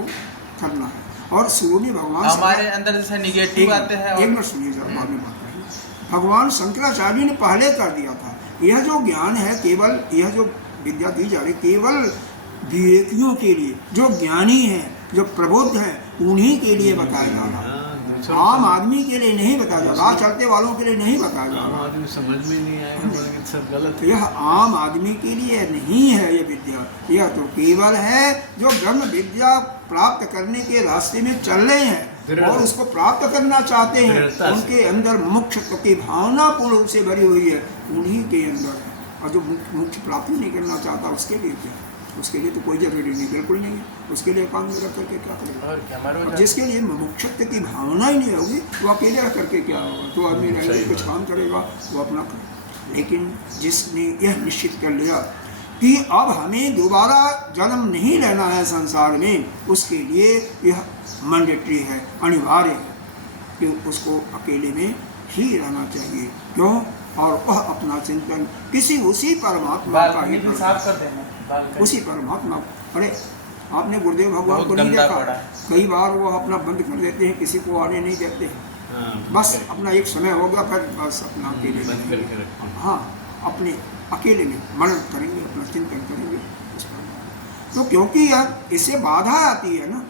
करना है। और शुरू में भगवान हमारे अंदर जैसे निगेटिव आते हैं, एक मिनट सुनिए जरा, बाद में बात करेंगे। भगवान शंकराचार्य ने पहले कर दिया था, यह जो ज्ञान है केवल, यह जो विद्या दी जा रही केवल विवेकियों के लिए, जो ज्ञानी हैं, जो प्रबुद्ध हैं, उन्हीं के लिए बताया जा रहा है। आम आदमी के लिए नहीं बताया जा रहा, राह चलते वालों के लिए नहीं बताया जा रहा। आदमी समझ में नहीं आएगा, सब गलत है। यह आम आदमी के लिए नहीं है ये विद्या, यह तो केवल है जो ब्रह्म विद्या प्राप्त करने के रास्ते में चल रहे हैं और उसको प्राप्त करना चाहते हैं, उनके अंदर मोक्ष की भावना पूर्ण रूप से भरी हुई है, उन्हीं के अंदर है। और जो मोक्ष प्राप्ति नहीं करना चाहता उसके लिए क्या, उसके लिए तो कोई जरूरी नहीं, बिल्कुल नहीं है, उसके लिए काम में रख करके क्या करेगा। और जिसके लिए मोक्षत्व की भावना ही नहीं होगी वो अकेले रह करके क्या होगा, तो आदमी रहेगा कुछ काम करेगा वो अपना करे। लेकिन जिसने यह निश्चित कर लिया कि अब हमें दोबारा जन्म नहीं लेना है संसार में, उसके लिए यह मैंडेटरी है, अनिवार्य है कि उसको अकेले में ही रहना चाहिए। क्यों? और वह अपना चिंतन किसी उसी परमात्मा का ही उसी परमात्मा। अरे आपने गुरुदेव भगवान को नहीं देखा, कई बार वो अपना बंद कर देते हैं, किसी को आने नहीं देते हैं, बस अपना एक समय हो गया फिर बस अपना अकेले में, हाँ अपने अकेले में मनन करेंगे, अपना चिंतन करेंगे। तो क्योंकि यार इससे बाधा आती है ना,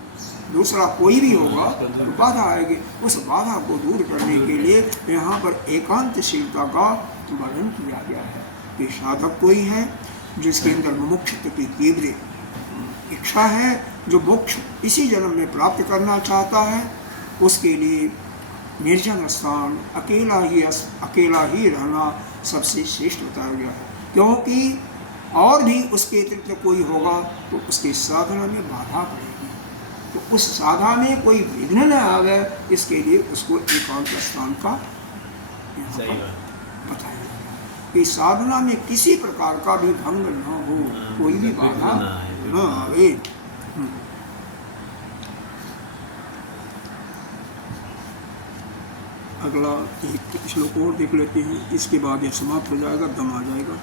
दूसरा कोई भी होगा तो बाधा आएगी, उस बाधा को दूर करने के लिए यहाँ पर एकांतशीलता का वर्णन किया गया है कि साधक कोई है जिसके अंदर मोक्षत्व की तीव्र इच्छा है, जो मोक्ष इसी जन्म में प्राप्त करना चाहता है, उसके लिए निर्जन स्थान, अकेला ही रहना सबसे श्रेष्ठ बताया गया है। क्योंकि और भी उसके अतिरिक्त कोई होगा तो उसके साधना में बाधा पड़ेगी। तो उस साधना में कोई विघ्न न आवे, इसके लिए उसको एकांत स्थान का यहाँ सही पर बात। बताया गया कि साधना में किसी प्रकार का भी भंग न हो, कोई भी बाधा न आवे। अगला एक श्लोक और देख लेते हैं, इसके बाद यह समाप्त हो जाएगा, दम आ जाएगा।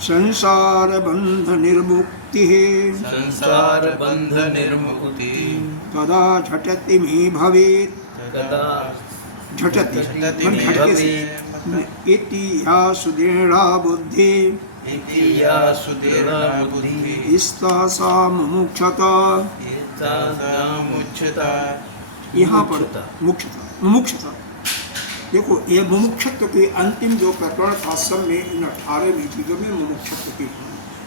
संसार बंध निर्मुक्ति संसार बंध निर्मुक्ति कदा झटति में भवेत्, कदा झटति झटति मन में झटके से भवेत्। इति या सुदृढ़ा बुद्धि इति या सुदृढ़ा बुद्धि स्था सा मुमुक्षता। मुमुक्षता। यहाँ पर मुमुक्षता देखो, ये मुमुक्षत्व के अंतिम जो प्रकरण था सब में इन 18 चीजों में मुमुक्षत्व के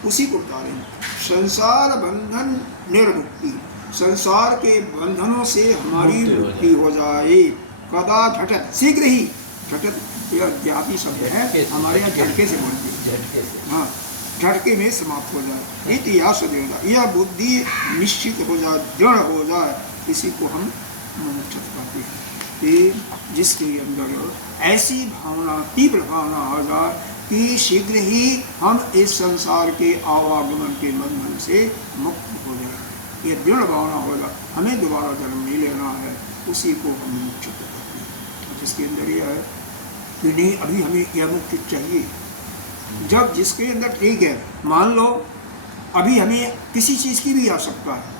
उसी को बता रहे हैं। संसार बंधन निर्मुक्ति, संसार के बंधनों से हमारी मुक्ति हो जाए। कदा झटत, शीघ्र ही। झटत यह ज्ञाति शब्द है, हमारे यहाँ झटके से बोलते हैं। हाँ, झटके में समाप्त हो जाए। इतिहास यह बुद्धि निश्चित हो जाए, दृढ़ हो जाए, इसी को हम मुमुक्षत्व कहते हैं। कि जिसके अंदर ऐसी भावना, तीव्र भावना आ जाए कि शीघ्र ही हम इस संसार के आवागमन के बंधन से मुक्त हो जाए। ये दृढ़ भावना होगा, हमें दोबारा जन्म नहीं लेना है, उसी को हम मुक्त करते हैं। जिसके अंदर यह है कि नहीं, अभी हमें यह मुक्ति चाहिए। जब जिसके अंदर ठीक है, मान लो अभी हमें किसी चीज़ की भी आवश्यकता है,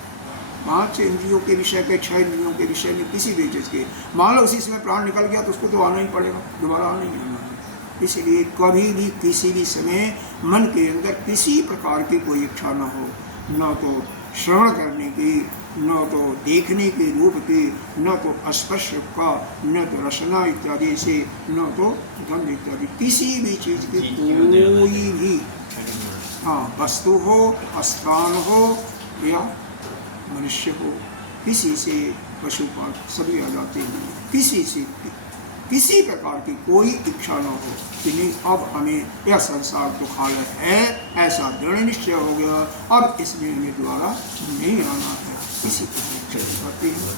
5 इंद्रियों के विषय के, 6 इंद्रियों के विषय में किसी भी चीज़ के, मान लो उसी समय प्राण निकल गया तो उसको तो आना ही पड़ेगा, दोबारा आना ही आना है। इसलिए कभी भी किसी भी समय मन के अंदर किसी प्रकार की कोई इच्छा न हो, न तो श्रवण करने की, न तो देखने के रूप की, न तो स्पर्श का, न तो रसना इत्यादि से, न तो गंध इत्यादि, किसी भी चीज़ की कोई भी हाँ वस्तु हो, स्थान हो या मनुष्य हो, किसी से पशुपाल सभी आ जाते हैं। किसी से किसी प्रकार की कोई इच्छा न हो कि नहीं अब हमें यह संसार तो खालत है, ऐसा दृढ़ निश्चय हो गया, अब इस निर्णय द्वारा नहीं आना है, इसी को करते हैं।